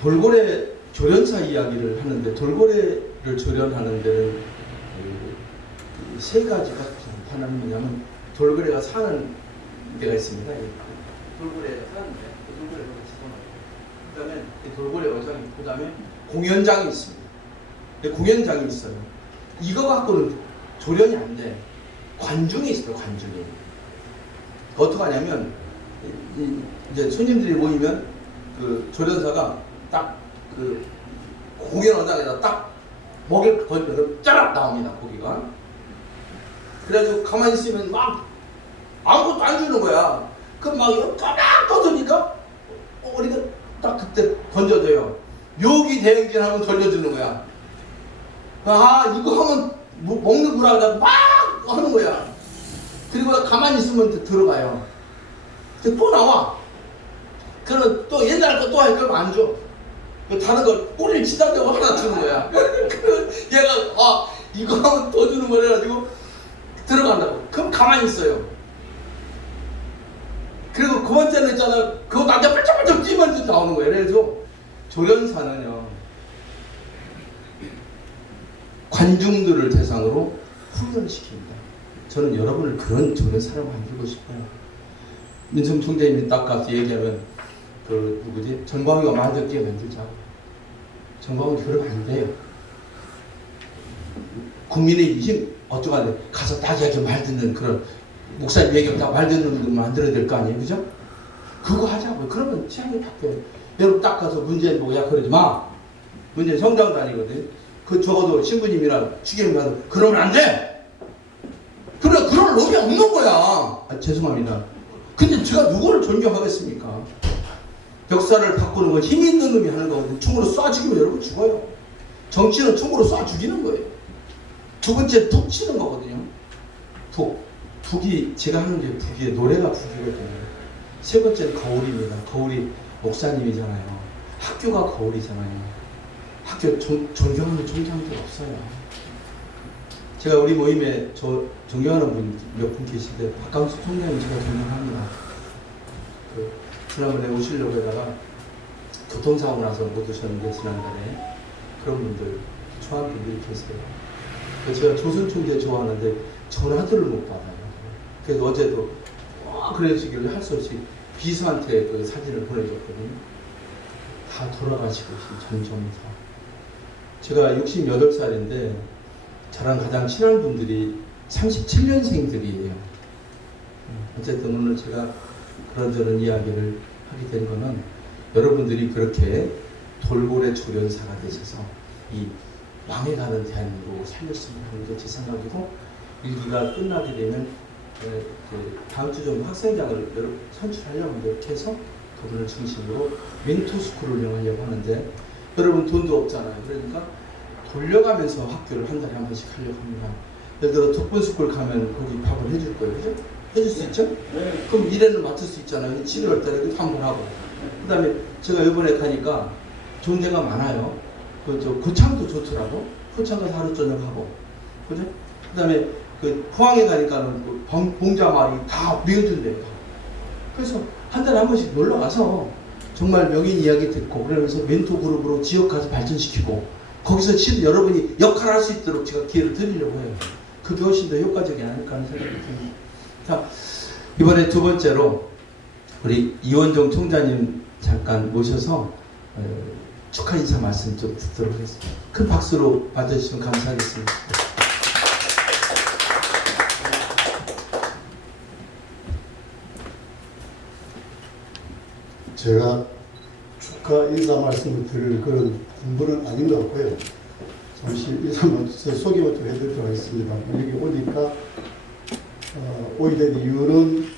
돌고래 조련사 이야기를 하는데, 돌고래를 조련하는 데는 세 가지가 하나는 뭐냐면, 돌고래가 사는 데가 있습니다. 돌고래가 사는데 그 돌고래를 집어넣어요. 그다음에 이 돌고래 어장이 있고, 그다음에 공연장이 있습니다. 공연장이 있어요. 이거 갖고는 조련이 안 돼. 관중이 있어요. 관중이. 어떻게 하냐면 이제 손님들이 모이면 그 조련사가 딱 그 공연 어장에다 딱 먹을 걸면 짜락 나옵니다. 고기가. 그래가지고 가만히 있으면 막 아무것도 안 주는 거야. 그럼 막 까락 떠드니까 우리가 딱 그때 던져줘요. 묘기 대행진 하면 던져주는 거야. 아, 이거 하면 먹는구나 하다가 막 하는 거야. 그리고 가만히 있으면 들어가요. 또 나와. 그럼 또 옛날 거 또 할 거면 안 줘. 다른 걸 꼬리를 치다대고 하나 주는 거야. 얘가 이거 하면 더 주는 거라 가지고 들어간다고. 그럼 가만히 있어요. 그리고 그 번째는 있잖아. 그거 남자 빨짝빨짝 뛰면 나오는 거예요. 그래서 조련사는요, 관중들을 대상으로 훈련시킵니다. 저는 여러분을 그런 조련사로 만들고 싶어요. 민성 총재님이 딱 가서 얘기하면 누구지? 정광이가 마저 뛰어 만들자고. 정광이 그러면 안 돼요. 국민의힘 어쩌고 가서 딱 이야기 말 듣는 그런 목사님 얘기하면 다 말 듣는 분 만들어야 될 거 아니에요, 그죠? 그거 하자고요. 그러면 취향이 바뀌어요. 여러분 딱 가서 문재인 보고 야 그러지 마. 문재인 성장 다니거든. 그 적어도 신부님이랑 추기님 가서 그러면 안 돼. 그래 그럴 놈이 없는 거야. 죄송합니다. 근데 제가 누구를 존경하겠습니까? 역사를 바꾸는 건 힘 있는 놈이 하는 거거든요. 총으로 쏴 죽이면 여러분 죽어요. 정치는 총으로 쏴 죽이는 거예요. 두 번째 북 치는 거거든요. 북이 제가 하는 게 북이에요. 노래가 북이거든요. 세 번째는 거울입니다. 거울이 목사님이잖아요. 학교가 거울이잖아요. 학교 존경하는 총장들 없어요. 제가 우리 모임에 존경하는 분 몇 분 계신데 박강수 총장님 제가 존경합니다. 지난번에 오시려고 하다가 교통사고 나서 못 오셨는데 지난달에 그런 분들 좋아하는 분들이 계세요. 제가 조선 총재 좋아하는데 전화들을 못 받아요. 그래서 어제도 그래주기를 할 수 없이 비서한테 그 사진을 보내줬거든요. 다 돌아가시고 점점 다. 제가 68살인데 저랑 가장 친한 분들이 37년생들이에요. 어쨌든 오늘 제가 그런저런 이야기를 하게 된 거는 여러분들이 그렇게 돌고래 조련사가 되셔서 이 망해가는 대한민국을 살렸으면 하는 게 제 생각이고, 일기가 끝나게 되면 다음 주 정도 학생장을 선출하려고 이렇게 해서 그분을 중심으로 멘토스쿨을 운영하려고 하는데, 여러분 돈도 없잖아요. 그러니까 돌려가면서 학교를 한 달에 한 번씩 하려고 합니다. 예를 들어 독분스쿨 가면 거기 밥을 해줄 거예요. 그죠? 해줄 수 있죠? 네. 그럼 미래는 맡을 수 있잖아요. 11월 달에 한 번 하고. 그 다음에 제가 이번에 가니까 좋은 데가 많아요. 고창도 좋더라고. 고창 가서 하루 저녁 하고. 그죠? 그 다음에 포항에 가니까는 봉자마을이 다 메워준대요. 그래서 한 달에 한 번씩 놀러 가서 정말 명인 이야기 듣고, 그러면서 멘토 그룹으로 지역 가서 발전시키고, 거기서 여러분이 역할을 할 수 있도록 제가 기회를 드리려고 해요. 그게 훨씬 더 효과적이 아닐까 하는 생각이 듭니다. 자, 이번에 두 번째로 우리 이원종 총장님 잠깐 모셔서 축하 인사 말씀 좀 듣도록 하겠습니다. 큰 박수로 받아주시면 감사하겠습니다. 제가 축하 인사 말씀을 드릴 그런 분은 아닌 것 같고요. 잠시 인사 먼저 소개를 좀 해드리도록 하겠습니다. 여기 오니까 오게 된 이유는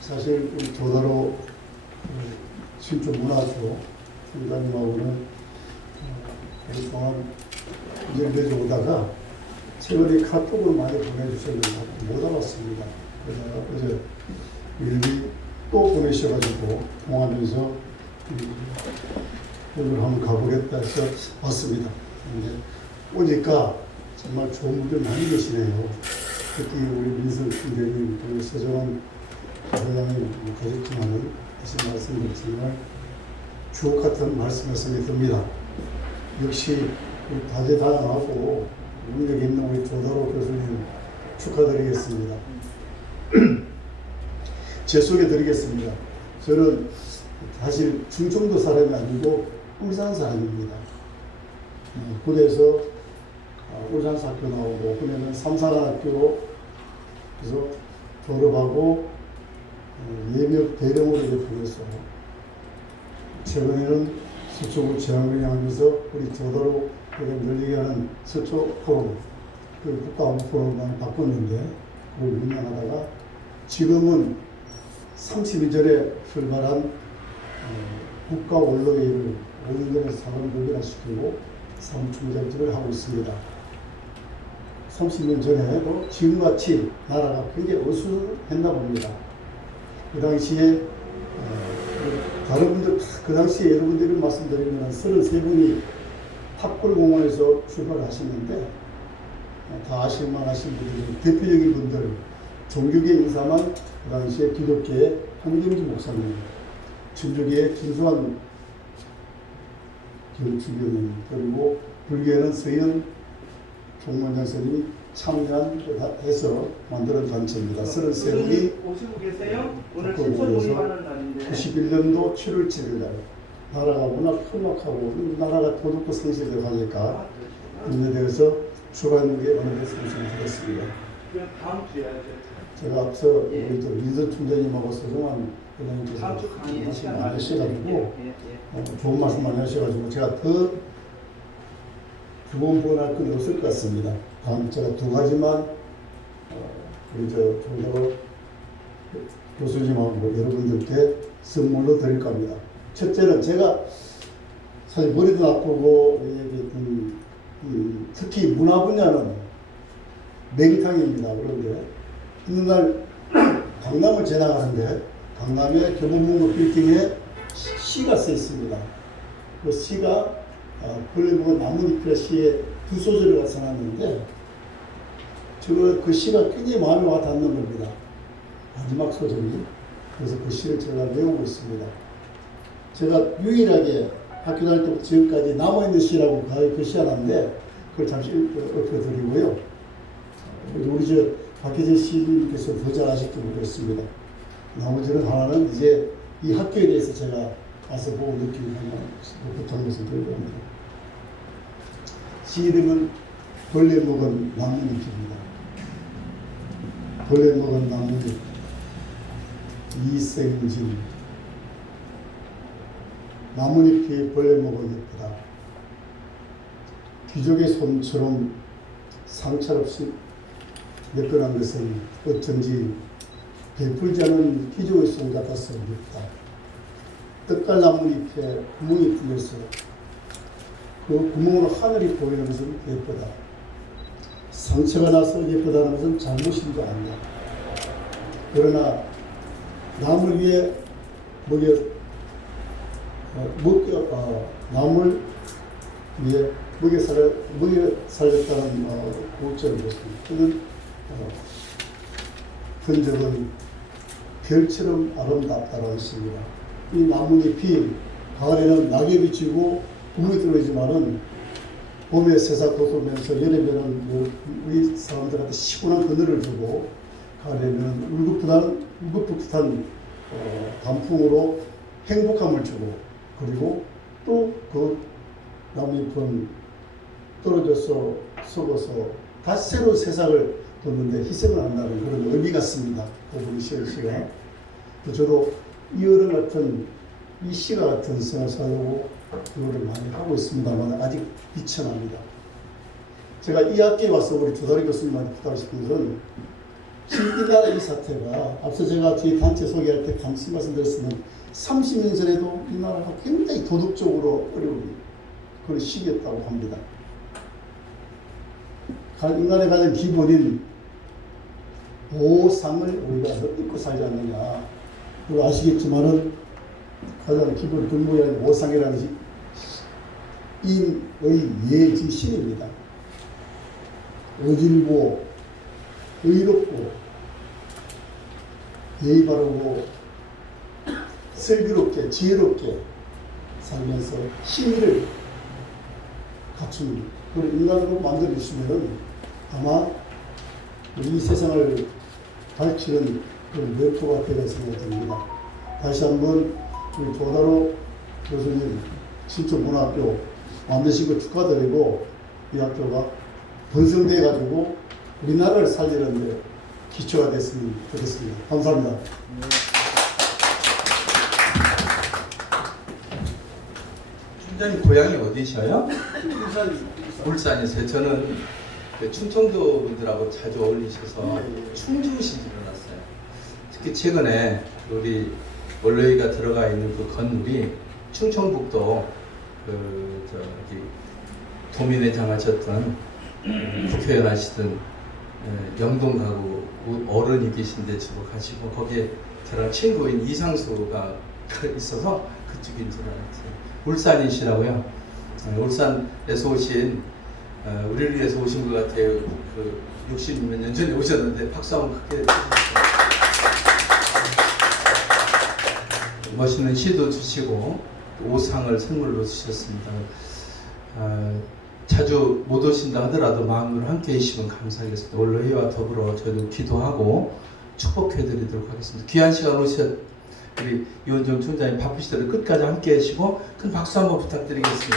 사실 우리 조다로 신촌 문화주 총장님하고는 오랫동안 연결돼서 오다가 최근에 카톡을 많이 보내주셨는데 못 알았습니다. 그래서 어제 미리 또 보내셔가지고 통하면서 오늘 한번 가보겠다 해서 왔습니다. 근데 오니까 정말 좋은 분들 많이 계시네요. 특히 우리 민석 선생님, 그리고 서정원 회장님 가졌지만은 다시 말씀드리지만 주옥 같은 말씀이 듭니다. 역시 다재다능하고 능력 있는 우리 조다로 교수님 축하드리겠습니다. 제 소개드리겠습니다. 저는 사실 충청도 사람이 아니고 울산 사람입니다. 군에서 울산사학교 나오고 군에는 삼사관학교 그래서 졸업하고 예비역 대령으로 입학해서 최근에는 서초구 재학을 하면서 우리 조다로 늘 얘기하는 서초 포럼 그 국가안보 포럼만 바꿨는데 그걸 운영하다가 지금은 30일 전에 출발한 국가원로회의를 5년 전에 사관불변화 시키고 사무총장직을 하고 있습니다. 30년 전에도 지금같이 나라가 굉장히 어수선했나 봅니다. 그 당시에 다른 분들 그 당시에 여러분들이 말씀드리면 33분이 탑골공원에서 출발하시는데 다 아실만 하신 분들 대표적인 분들 종교계 인사만 그 당시에 기독교의 홍경주 목사님, 천주교의 김수환 교주교님, 그리고 불교에는 서현 종문장 스님이 참여해서 만들어진 단체입니다. 33분이 오시고 계세요? 오늘 그걸 신청 위해서 모임하는 날인데. 91년도 7월 7일 날 나라가 워낙 험악하고 나라가 도덕도 상실되고 하니까 인에 대해서 출발하는 게 어느새 상승이 되었습니다. 그럼 다음 주에 제가 앞서 우리 민선 총장님하고 서정환 회장님께서 다음 주 강의 말씀 시간 많이 하셔가지고 예. 좋은 말씀 많이 하셔가지고 제가 더 좋은 부분할 건 없을 것 같습니다. 다음 제가 두 가지만 우리 조다로 교수님하고 여러분들께 선물로 드릴 겁니다. 첫째는 제가 사실 머리도 나쁘고 특히 문화 분야는 맹탕입니다. 그런데 어느 날 강남을 지나가는데 강남의 교보문고 빌딩에 시가 써 있습니다. 그 시가 벌레보고 나뭇잎이라 시에 두 소절을 써놨는데 그 시가 굉장히 마음에 와 닿는 겁니다. 마지막 소절이. 그래서 그 시를 제가 외우고 있습니다. 제가 유일하게 학교 다닐 때부터 지금까지 남아있는 시라고 그 시 하나인데 그걸 잠시 읊어드리고요. 우리 박혜진 시인께서 더 잘 아실지 모르겠습니다. 나머지는 하나는 이제 이 학교에 대해서 제가 와서 보고 느끼는 하나 부탁해서 드리고 합니다. 시 이름은 벌레 먹은 나뭇잎입니다. 벌레 먹은 나뭇잎 이생진 나뭇잎이 벌레 먹어 예쁘다. 귀족의 손처럼 상처없이 예쁘다는 것은 어쩐지 베풀지 않은 귀족의 손 같아서 예쁘다. 떡갈 나뭇잎에 구멍이 뚫려서 그 구멍으로 하늘이 보이는 것은 예쁘다. 상처가 나서 예쁘다는 것은 잘못인 줄 안다. 그러나 남을 위해 남을 위해 먹여 살렸다는 구절을 보습니다. 그는 흔적은 별처럼 아름답다라는 것입니다. 이 나뭇잎이 가을에는 낙엽이 지고 구멍이 뚫리지만은 봄에 새싹 돋으면서 여름에는 우리 사람들한테 시원한 그늘을 주고 가을에는 울긋불긋한 단풍으로 행복함을 주고 그리고 또 그 나뭇잎은 떨어져서 썩어서 다시 새로운 새싹을 돋는데 희생을 한다는 그런 의미 같습니다. 우리 시가. 저도 이 어른 같은 이 시가 같은 생활사하고 그거를 많이 하고 있습니다만 아직 비천합니다. 제가 이 학기에 와서 우리 조다리 교수님한테 부탁을 싶은 것은 지금 이 나라 이 사태가 앞서 제가 저희 단체 소개할 때 감시 말씀드렸으면 30년 전에도 이 나라가 굉장히 도덕적으로 어려운 그런 시기였다고 합니다. 인간의 가장 기본인 보상을 우리가 잊고 살지 않느냐. 아시겠지만은 가장 기본 근무인 오상이라는 인의 예지신입니다. 어질고 의롭고 예의 바르고 슬기롭게 지혜롭게 살면서 신의를 갖춘 그런 인간으로 만들어주시면 아마 이 세상을 밝히는 그런 멘토가 되리라 생각됩니다. 다시 한번 우리 조다로 교수님 신촌문학교 만드신 거 축하드리고 이 학교가 번성돼 가지고 우리나라를 살리는데 기초가 됐으면 좋겠습니다. 감사합니다. 총장님 고향이 어디셔요? 울산이세요. 저는 그 충청도 분들하고 자주 어울리셔서 충주신 줄 알았어요. 특히 최근에 우리 원로위가 들어가 있는 그 건물이 충청북도 그 저기 도민회장 하셨던 국회의원 하시던 영동 가구 어른이 계신데 주로 가시고 거기에 저랑 친구인 이상수가 있어서 그쪽인 줄 알았어요. 울산이시라고요? 울산에서 오신 우리를 위해서 오신 것 같아요. 그 60몇 년 전에 오셨는데 박수 한번 크게 해주세요. 멋있는 시도 주시고 오상을 선물로 주셨습니다. 자주 못 오신다 하더라도 마음으로 함께 해주시면 감사하겠습니다. 원로회와 더불어 저희도 기도하고 축복해드리도록 하겠습니다. 귀한 시간 오셨 우리 이원정 총장님 바쁘시더라도 끝까지 함께 해주시고 큰 박수 한번 부탁드리겠습니다.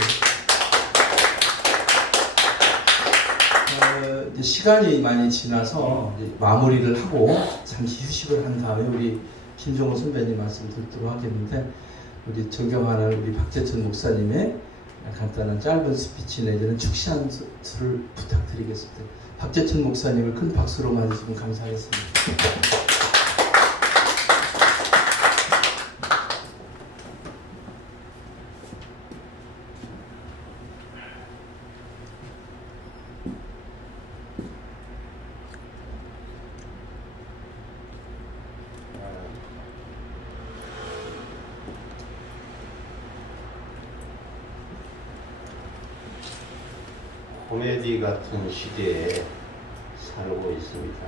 이제 시간이 많이 지나서 이제 마무리를 하고 잠시 휴식을 한 다음에 우리 김종호 선배님 말씀 듣도록 하겠는데 우리 존경하는 우리 박재천 목사님의 간단한 짧은 스피치 내지는 축시한 수를 부탁드리겠습니다. 박재천 목사님을 큰 박수로 맞으시면 감사하겠습니다. 코미디 같은 시대에 살고 있습니다.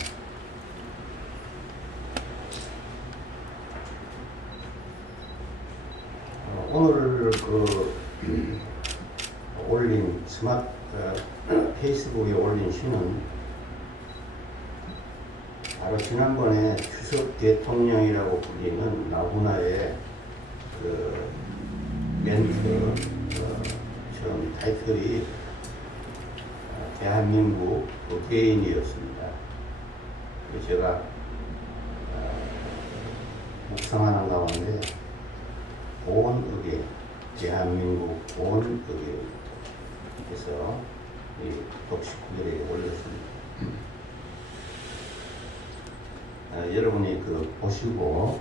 오늘 올린 페이스북에 올린 시는 바로 지난번에 추석 대통령이라고 불리는 나훈아의 멘트처럼 타이틀이 대한민국 개인이었습니다. 제가 묵상하는 가운데 보온의계, 대한민국 보온의계 해서 이 독식구들에게 올렸습니다. 여러분이 보시고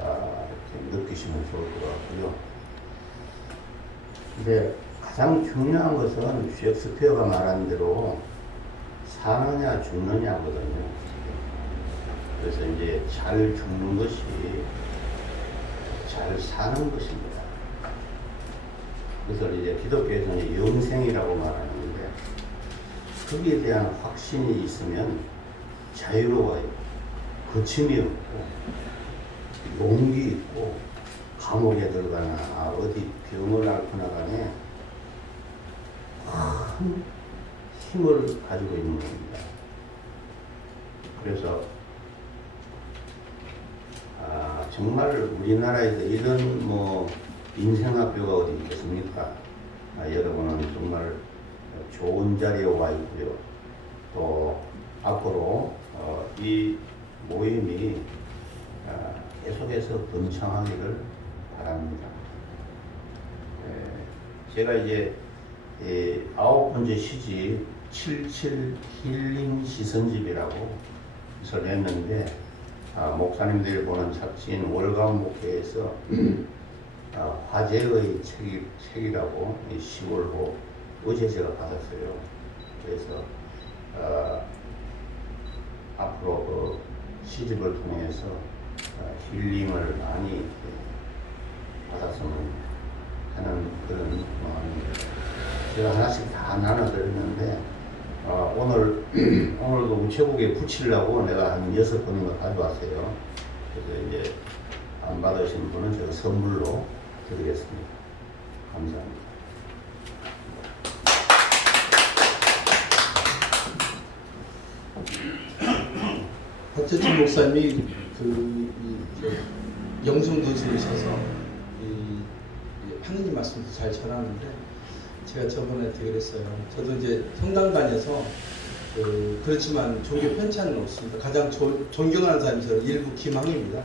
이렇게 느끼시면 좋을 것 같고요. 근데 가장 중요한 것은 셰익스피어가 말한 대로 사느냐 죽느냐거든요. 그래서 이제 잘 죽는 것이 잘 사는 것입니다. 그래서 이제 기독교에서는 영생이라고 말하는데 거기에 대한 확신이 있으면 자유로워요. 거침이 없고 용기 있고 감옥에 들어가나 어디 병을 앓거나 간에 큰 힘을 가지고 있는 겁니다. 그래서 정말 우리나라에서 이런 인생학교가 어디 있겠습니까? 여러분은 정말 좋은 자리에 와 있고요. 또 앞으로 이 모임이 계속해서 번창하기를 바랍니다. 제가 이제 9번째 시집 77 힐링 시선집이라고 해서 냈는데 목사님들이 보는 잡지인 월간 목회에서 화제의 책이라고 10월호 어제 제가 받았어요. 그래서 앞으로 시집을 통해서 힐링을 많이 받았으면 하는 그런 마음입니다. 제가 하나씩 다 나눠드렸는데 오늘도 우체국에 붙이려고 내가 한 6번인가 가져왔어요. 그래서 이제 안 받으신 분은 제가 선물로 드리겠습니다. 감사합니다. 박재천 목사님이 영성도 지으셔서 하느님 말씀도 잘 전하는데 제가 저번에 되게 그랬어요. 저도 이제 성당관에서 그렇지만 종교 편찬은 없습니다. 가장 존경하는 사람이 저는 일부 김항입니다.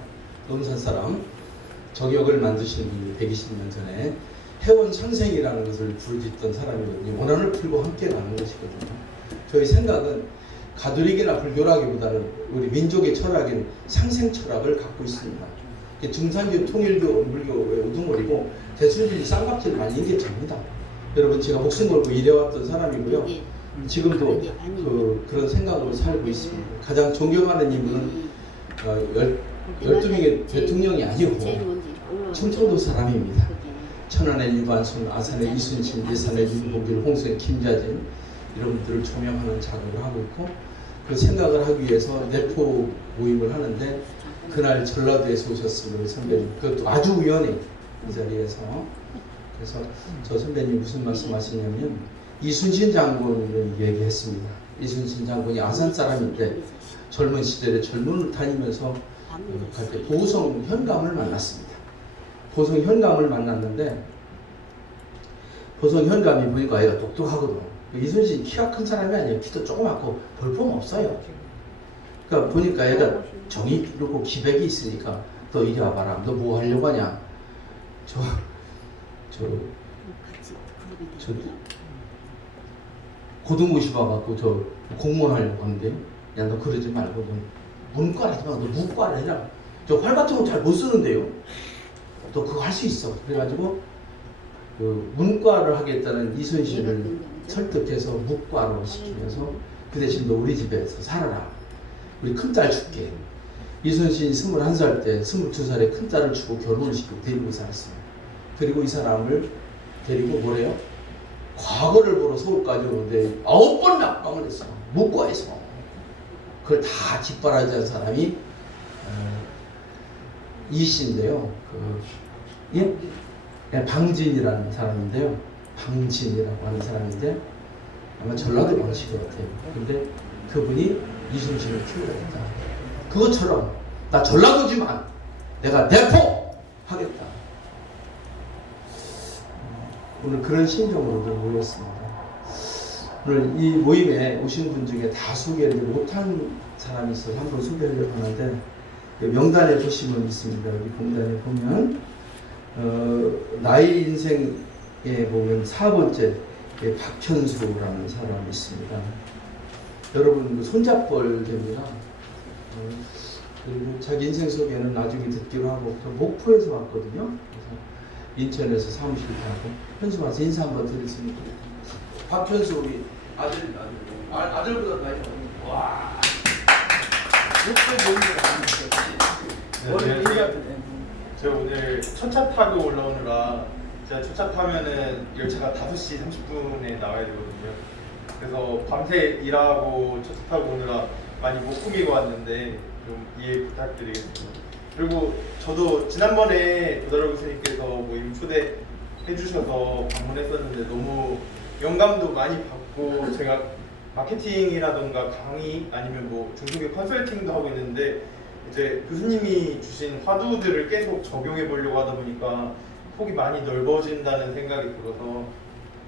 논산 사람. 저격을 만드신 분이 120년 전에 해원 상생이라는 것을 부르짖던 사람이거든요. 원한을 풀고 함께 가는 것이거든요. 저희 생각은 가톨릭이나 불교라기보다는 우리 민족의 철학인 상생 철학을 갖고 있습니다. 중산교, 통일교, 불교의 우두머리고 대순진이 쌍박질 말린 게 접니다. 여러분 제가 목숨 걸고 일해왔던 사람이고요. 지금도 그런 생각으로 살고 있습니다. 가장 존경하는 인물은 12명의 대통령이 아니고 충청도 사람입니다. 천안의 유관순, 아산의 이순신, 예산의 윤복일, 홍수의 김자진 이런 분들을 조명하는 작업을 하고 있고 그 생각을 하기 위해서 내포 모임을 하는데 그날 전라도에서 오셨습니다. 선배님. 그것도 아주 우연히 이 자리에서. 그래서 저 선배님 무슨 말씀 하시냐면 이순신 장군을 얘기했습니다. 이순신 장군이 아산 사람인데 젊은 시절에 젊은을 다니면서 갈 때 보성 현감을 만났습니다. 보성 현감을 만났는데 보성 현감이 보니까 애가 똑똑하거든. 이순신 키가 큰 사람이 아니에요. 키도 조그맣고 볼품 없어요. 그러니까 보니까 애가 정이 그렇고 기백이 있으니까 너 이리 와봐라. 너 뭐 하려고 하냐? 저 고등고시 봐갖고 저 공무원 하려고 하는데 야 너 그러지 말고 너 문과를 하지 말고 너 무과를 해라. 저 활 같은 거 잘 못 쓰는데요. 너 그거 할 수 있어. 그래가지고 그 문과를 하겠다는 이순신을 설득해서 무과로 시키면서 그 대신 너 우리 집에서 살아라. 우리 큰딸 줄게. 이순신이 21살 때 22살에 큰딸을 주고 결혼을 시키고 데리고 살았어요. 그리고 이 사람을 데리고 뭐래요? 과거를 보러 서울까지 오는데 9번 낙방을 했어. 무과에서. 그걸 다 뒷바라지한 사람이 이씨인데요. 방진이라는 사람인데요. 방진이라고 하는 사람인데 아마 전라도 방식 같아요. 근데 그분이 이순신을 키우겠다. 그것처럼 나 전라도지만 내가 내포 하겠다. 오늘 그런 심정으로 모였습니다. 오늘 이 모임에 오신 분 중에 다 소개를 못한 사람이 있어서 한번 소개하려고 하는데 명단에 보시면 있습니다. 여기 명단에 보면 나의 인생에 보면 4번째 박천수라는 사람이 있습니다. 여러분 손잡벌 됩니다. 그리고 자기 인생 소개는 나중에 듣기로 하고 목포에서 왔거든요. 그래서 인천에서 사무실도 하고 현수 와서 인사 한번 드리겠습니다. 박현수 우리 아들보다 나이 많이. 와. 제가 오늘 첫차 타고 올라오느라 제가 첫차 타면은 열차가 5시 30분에 나와야 되거든요. 그래서 밤새 일하고 첫차 타고 오느라 많이 못 꾸미고 왔는데 좀 이해 부탁드리겠습니다. 그리고 저도 지난번에 도다로 교수님께서 모임 초대해 주셔서 방문했었는데 너무 영감도 많이 받고 제가 마케팅이라던가 강의 아니면 뭐 중소기업 컨설팅도 하고 있는데 이제 교수님이 주신 화두들을 계속 적용해 보려고 하다 보니까 폭이 많이 넓어진다는 생각이 들어서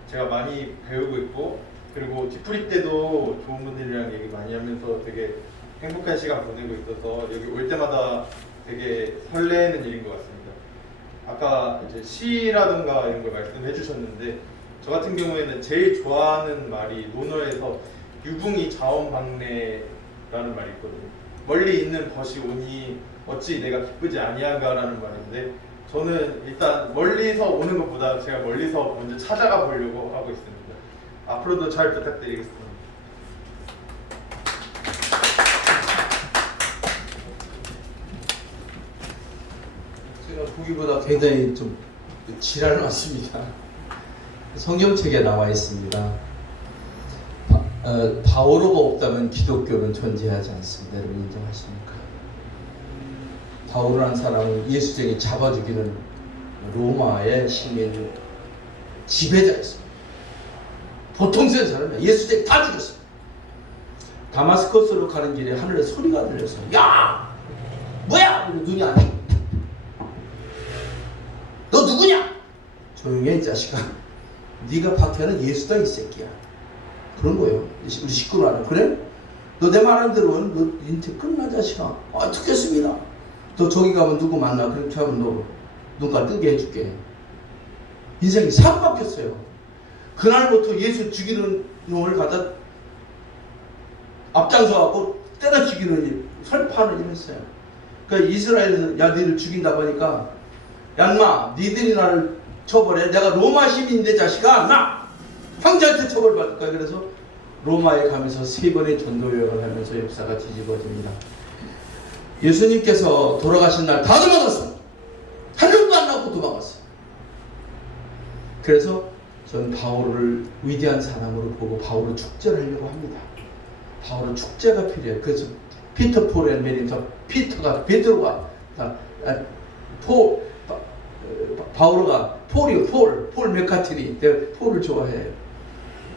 제가 많이 배우고 있고 그리고 뒤풀이 때도 좋은 분들이랑 얘기 많이 하면서 되게 행복한 시간 보내고 있어서 여기 올 때마다 되게 설레는 일인 것 같습니다. 아까 이제 시라든가 이런 걸 말씀해 주셨는데 저 같은 경우에는 제일 좋아하는 말이 논어에서 유붕이 자원방래라는 말이 있거든요. 멀리 있는 벗이 오니 어찌 내가 기쁘지 아니한가라는 말인데 저는 일단 멀리서 오는 것보다 제가 멀리서 먼저 찾아가 보려고 하고 있습니다. 앞으로도 잘 부탁드리겠습니다. 보기보다 굉장히 좀 지랄 많습니다. 성경책에 나와 있습니다. 바오로가 없다면 기독교는 존재하지 않습니다. 여러분 인정하십니까? 바오로라는 사람은 예수쟁이 잡아 죽이는 로마의 시민 지배자였습니다. 보통 센 사람이야. 예수쟁이 다 죽였어요. 다마스커스로 가는 길에 하늘에 소리가 들렸어요. 야! 뭐야! 눈이 안 돼. 너 누구냐? 조용히 해, 이 자식아. 네가 박해하는 예수다, 이 새끼야. 그런 거예요. 우리 식구는. 그래? 너 내 말한 대로 너 인체 끝나, 자식아. 아, 듣겠습니다. 너 저기 가면 누구 만나. 그렇게 하면 너 눈깔 뜨게 해줄게. 인생이 싹 바뀌었어요. 그날부터 예수 죽이는 놈을 갖다 앞장서갖고 때려 죽이는 일, 설파하는 일 했어요. 그러니까 이스라엘에서 야, 너희를 죽인다고 하니까 야, 인마, 니들이 나를 처벌해. 내가 로마 시민인데 자식아, 나 황제한테 처벌받을 거야. 그래서 로마에 가면서 3번의 전도 여행을 하면서 역사가 뒤집어집니다. 예수님께서 돌아가신 날 다 도망갔어요. 한 명도 안 남고 도망갔어요. 그래서 저는 바울을 위대한 사람으로 보고 바울을 축제를 하려고 합니다. 바울은 축제가 필요해요. 그래서 피터 폴 앤 메리, 베드로가 바울가 폴 맥카트니, 내가 폴을 좋아해요.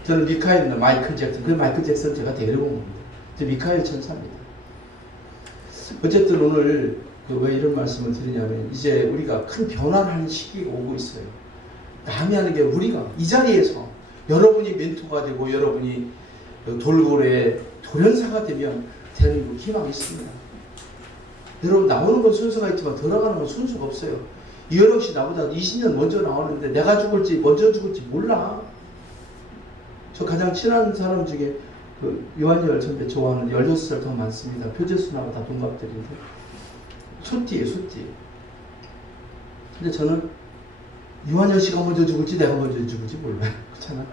저는 미카엘이나 마이클 잭슨, 그 마이클 잭슨 제가 데리고 온 겁니다. 저 미카엘 천사입니다. 어쨌든 오늘 왜 이런 말씀을 드리냐면 이제 우리가 큰 변화를 하는 시기가 오고 있어요. 남이 하는 게 우리가 이 자리에서 여러분이 멘토가 되고 여러분이 돌고래 돌연사가 되면 되는 희망이 있습니다. 여러분 나오는 건 순서가 있지만 들어가는 건 순서가 없어요. 이현옥 씨 나보다 20년 먼저 나왔는데 내가 죽을지 먼저 죽을지 몰라. 저 가장 친한 사람 중에 그 요한열 선배 좋아하는 16살 더 많습니다. 표재수나가 다 동갑들인데 소띠예요, 소띠. 근데 저는 요한열 씨가 먼저 죽을지 내가 먼저 죽을지 몰라요. 그렇잖아.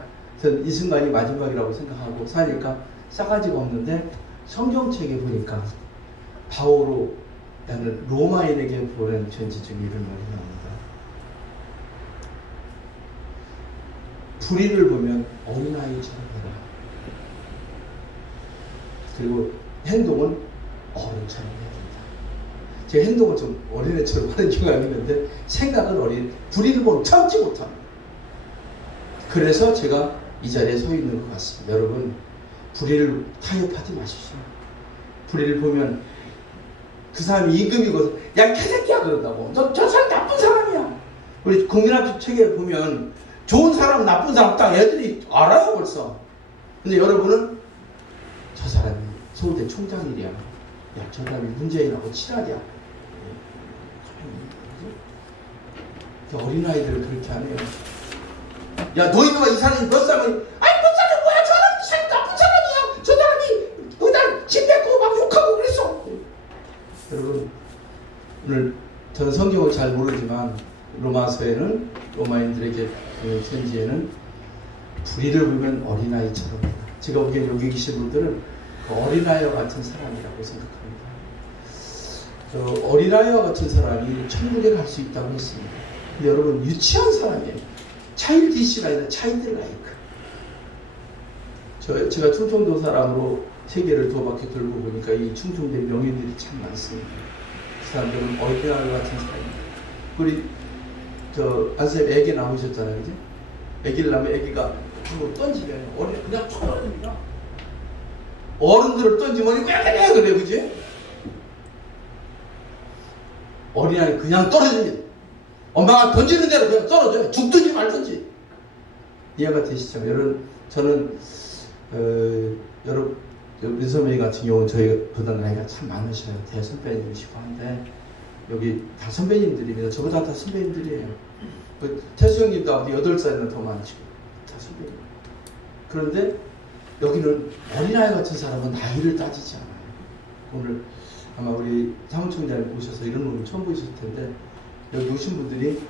저는 이 순간이 마지막이라고 생각하고 사니까 싸가지가 없는데 성경책에 보니까 바오로라는 로마인에게 보낸 편지 중에 이런 말이 나옵니다. 불의를 보면 어린아이처럼 해라. 그리고 행동은 어른처럼 해야 된다. 제 행동은 좀 어린애처럼 하는 경우가 있는데 생각은 어린, 불의를 보면 참지 못합니다. 그래서 제가 이 자리에 서 있는 것 같습니다. 여러분, 불의를 타협하지 마십시오. 불의를 보면 그 사람이 임금이고 야 개새끼야 그런다고. 저 사람 나쁜 사람이야. 우리 국민학교 책에 보면 좋은 사람 나쁜 사람 딱 애들이 알아요 벌써. 근데 여러분은 저 사람이 서울대 총장이랴. 야 저 사람이 문재인하고 친하랴. 어린아이들을 그렇게 하네요. 야 너 이놈아 이 사람이 몇 살이야? 아니 몇 살이 뭐야? 저 사람 나쁜 사람이야. 저 사람이 의당 집 뱉고 막 욕하고 그랬어. 여러분 오늘 저는 성경을 잘 모르지만 로마서에는 로마인들에게 편지에는 불의를 보면 어린아이처럼 제가 보기엔 여기 계신 분들은 그 어린아이와 같은 사람이라고 생각합니다. 어린아이와 같은 사람이 천국에 갈 수 있다고 했습니다. 근데 여러분 유치한 사람이에요. 차일디시가 아니라 차일드라이크. 제가 충청도 사람으로 세계를 2바퀴 돌고 보니까 이 충청도에 명인들이 참 많습니다. 그 사람들은 어린아이 같은 사람입니다. 우리 안쌤 애기 나오셨잖아요, 그지? 애기를 낳으면 애기가 그거 던지면 어린 그냥 툭 떨어집니다. 어른들을 던지면 왜 그래, 그지? 어린아이 그냥 떨어집니다. 엄마가 던지는 대로 그냥 떨어져요. 죽든지 말든지. 이해가 되시죠? 여러분, 저는 여러분 민선배 같은 경우는 저희보다 나이가 참 많으셔요. 대선배님이시고 한데 여기 다 선배님들입니다. 저보다 다 선배님들이에요. 태수 형님도 아무튼 8살이나 더 많으시고 다 선배님. 그런데 여기는 어린아이 같은 사람은 나이를 따지지 않아요. 오늘 아마 우리 사무총장님 오셔서 이런 놈을 처음 보셨을 텐데 여기 오신 분들이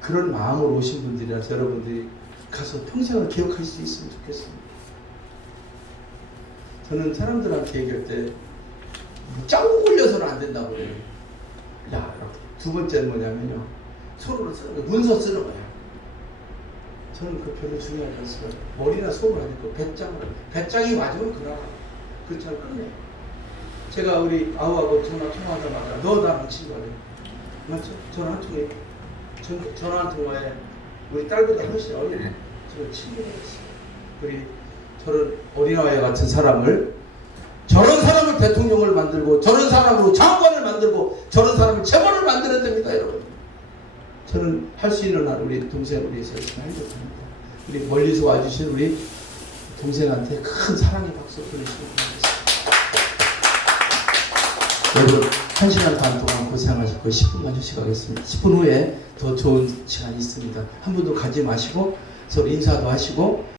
그런 마음으로 오신 분들이라서 여러분들이 가서 평생을 기억할 수 있으면 좋겠습니다. 저는 사람들한테 얘기할 때 짱구 굴려서는 안 된다고 그래요. 야, 이렇게 두 번째는 뭐냐면요. 손으로 쓰는 거, 문서 쓰는 거예요. 저는 그 별로 중요하지 않습니다. 머리나 손을 하니까 배짱이 맞으면 그러나 그렇잖아 끝내요. 제가 우리 아우하고 전화 통화하자마자 너 나랑 친구래. 맞죠? 전화 한 통에 전화 한 통화에 우리 딸보다 훨씬 어린 저를 친구가 있어요. 우리 저런 어린아이 같은 사람을 저런 사람을 대통령을 만들고 저런 사람으로 장관을 만들고 저런 사람을 재벌을 만들어야 됩니다, 여러분. 저는 할 수 있는 한 우리 동생 우리 열심히 하려고 합니다. 우리 멀리서 와주신 우리 동생한테 큰 사랑의 박수 보내시기 바랍니다. 여러분 1시간 반 동안 고생하셨고 10분만 휴식하겠습니다. 10분 후에 더 좋은 시간이 있습니다. 한 분도 가지 마시고 서로 인사도 하시고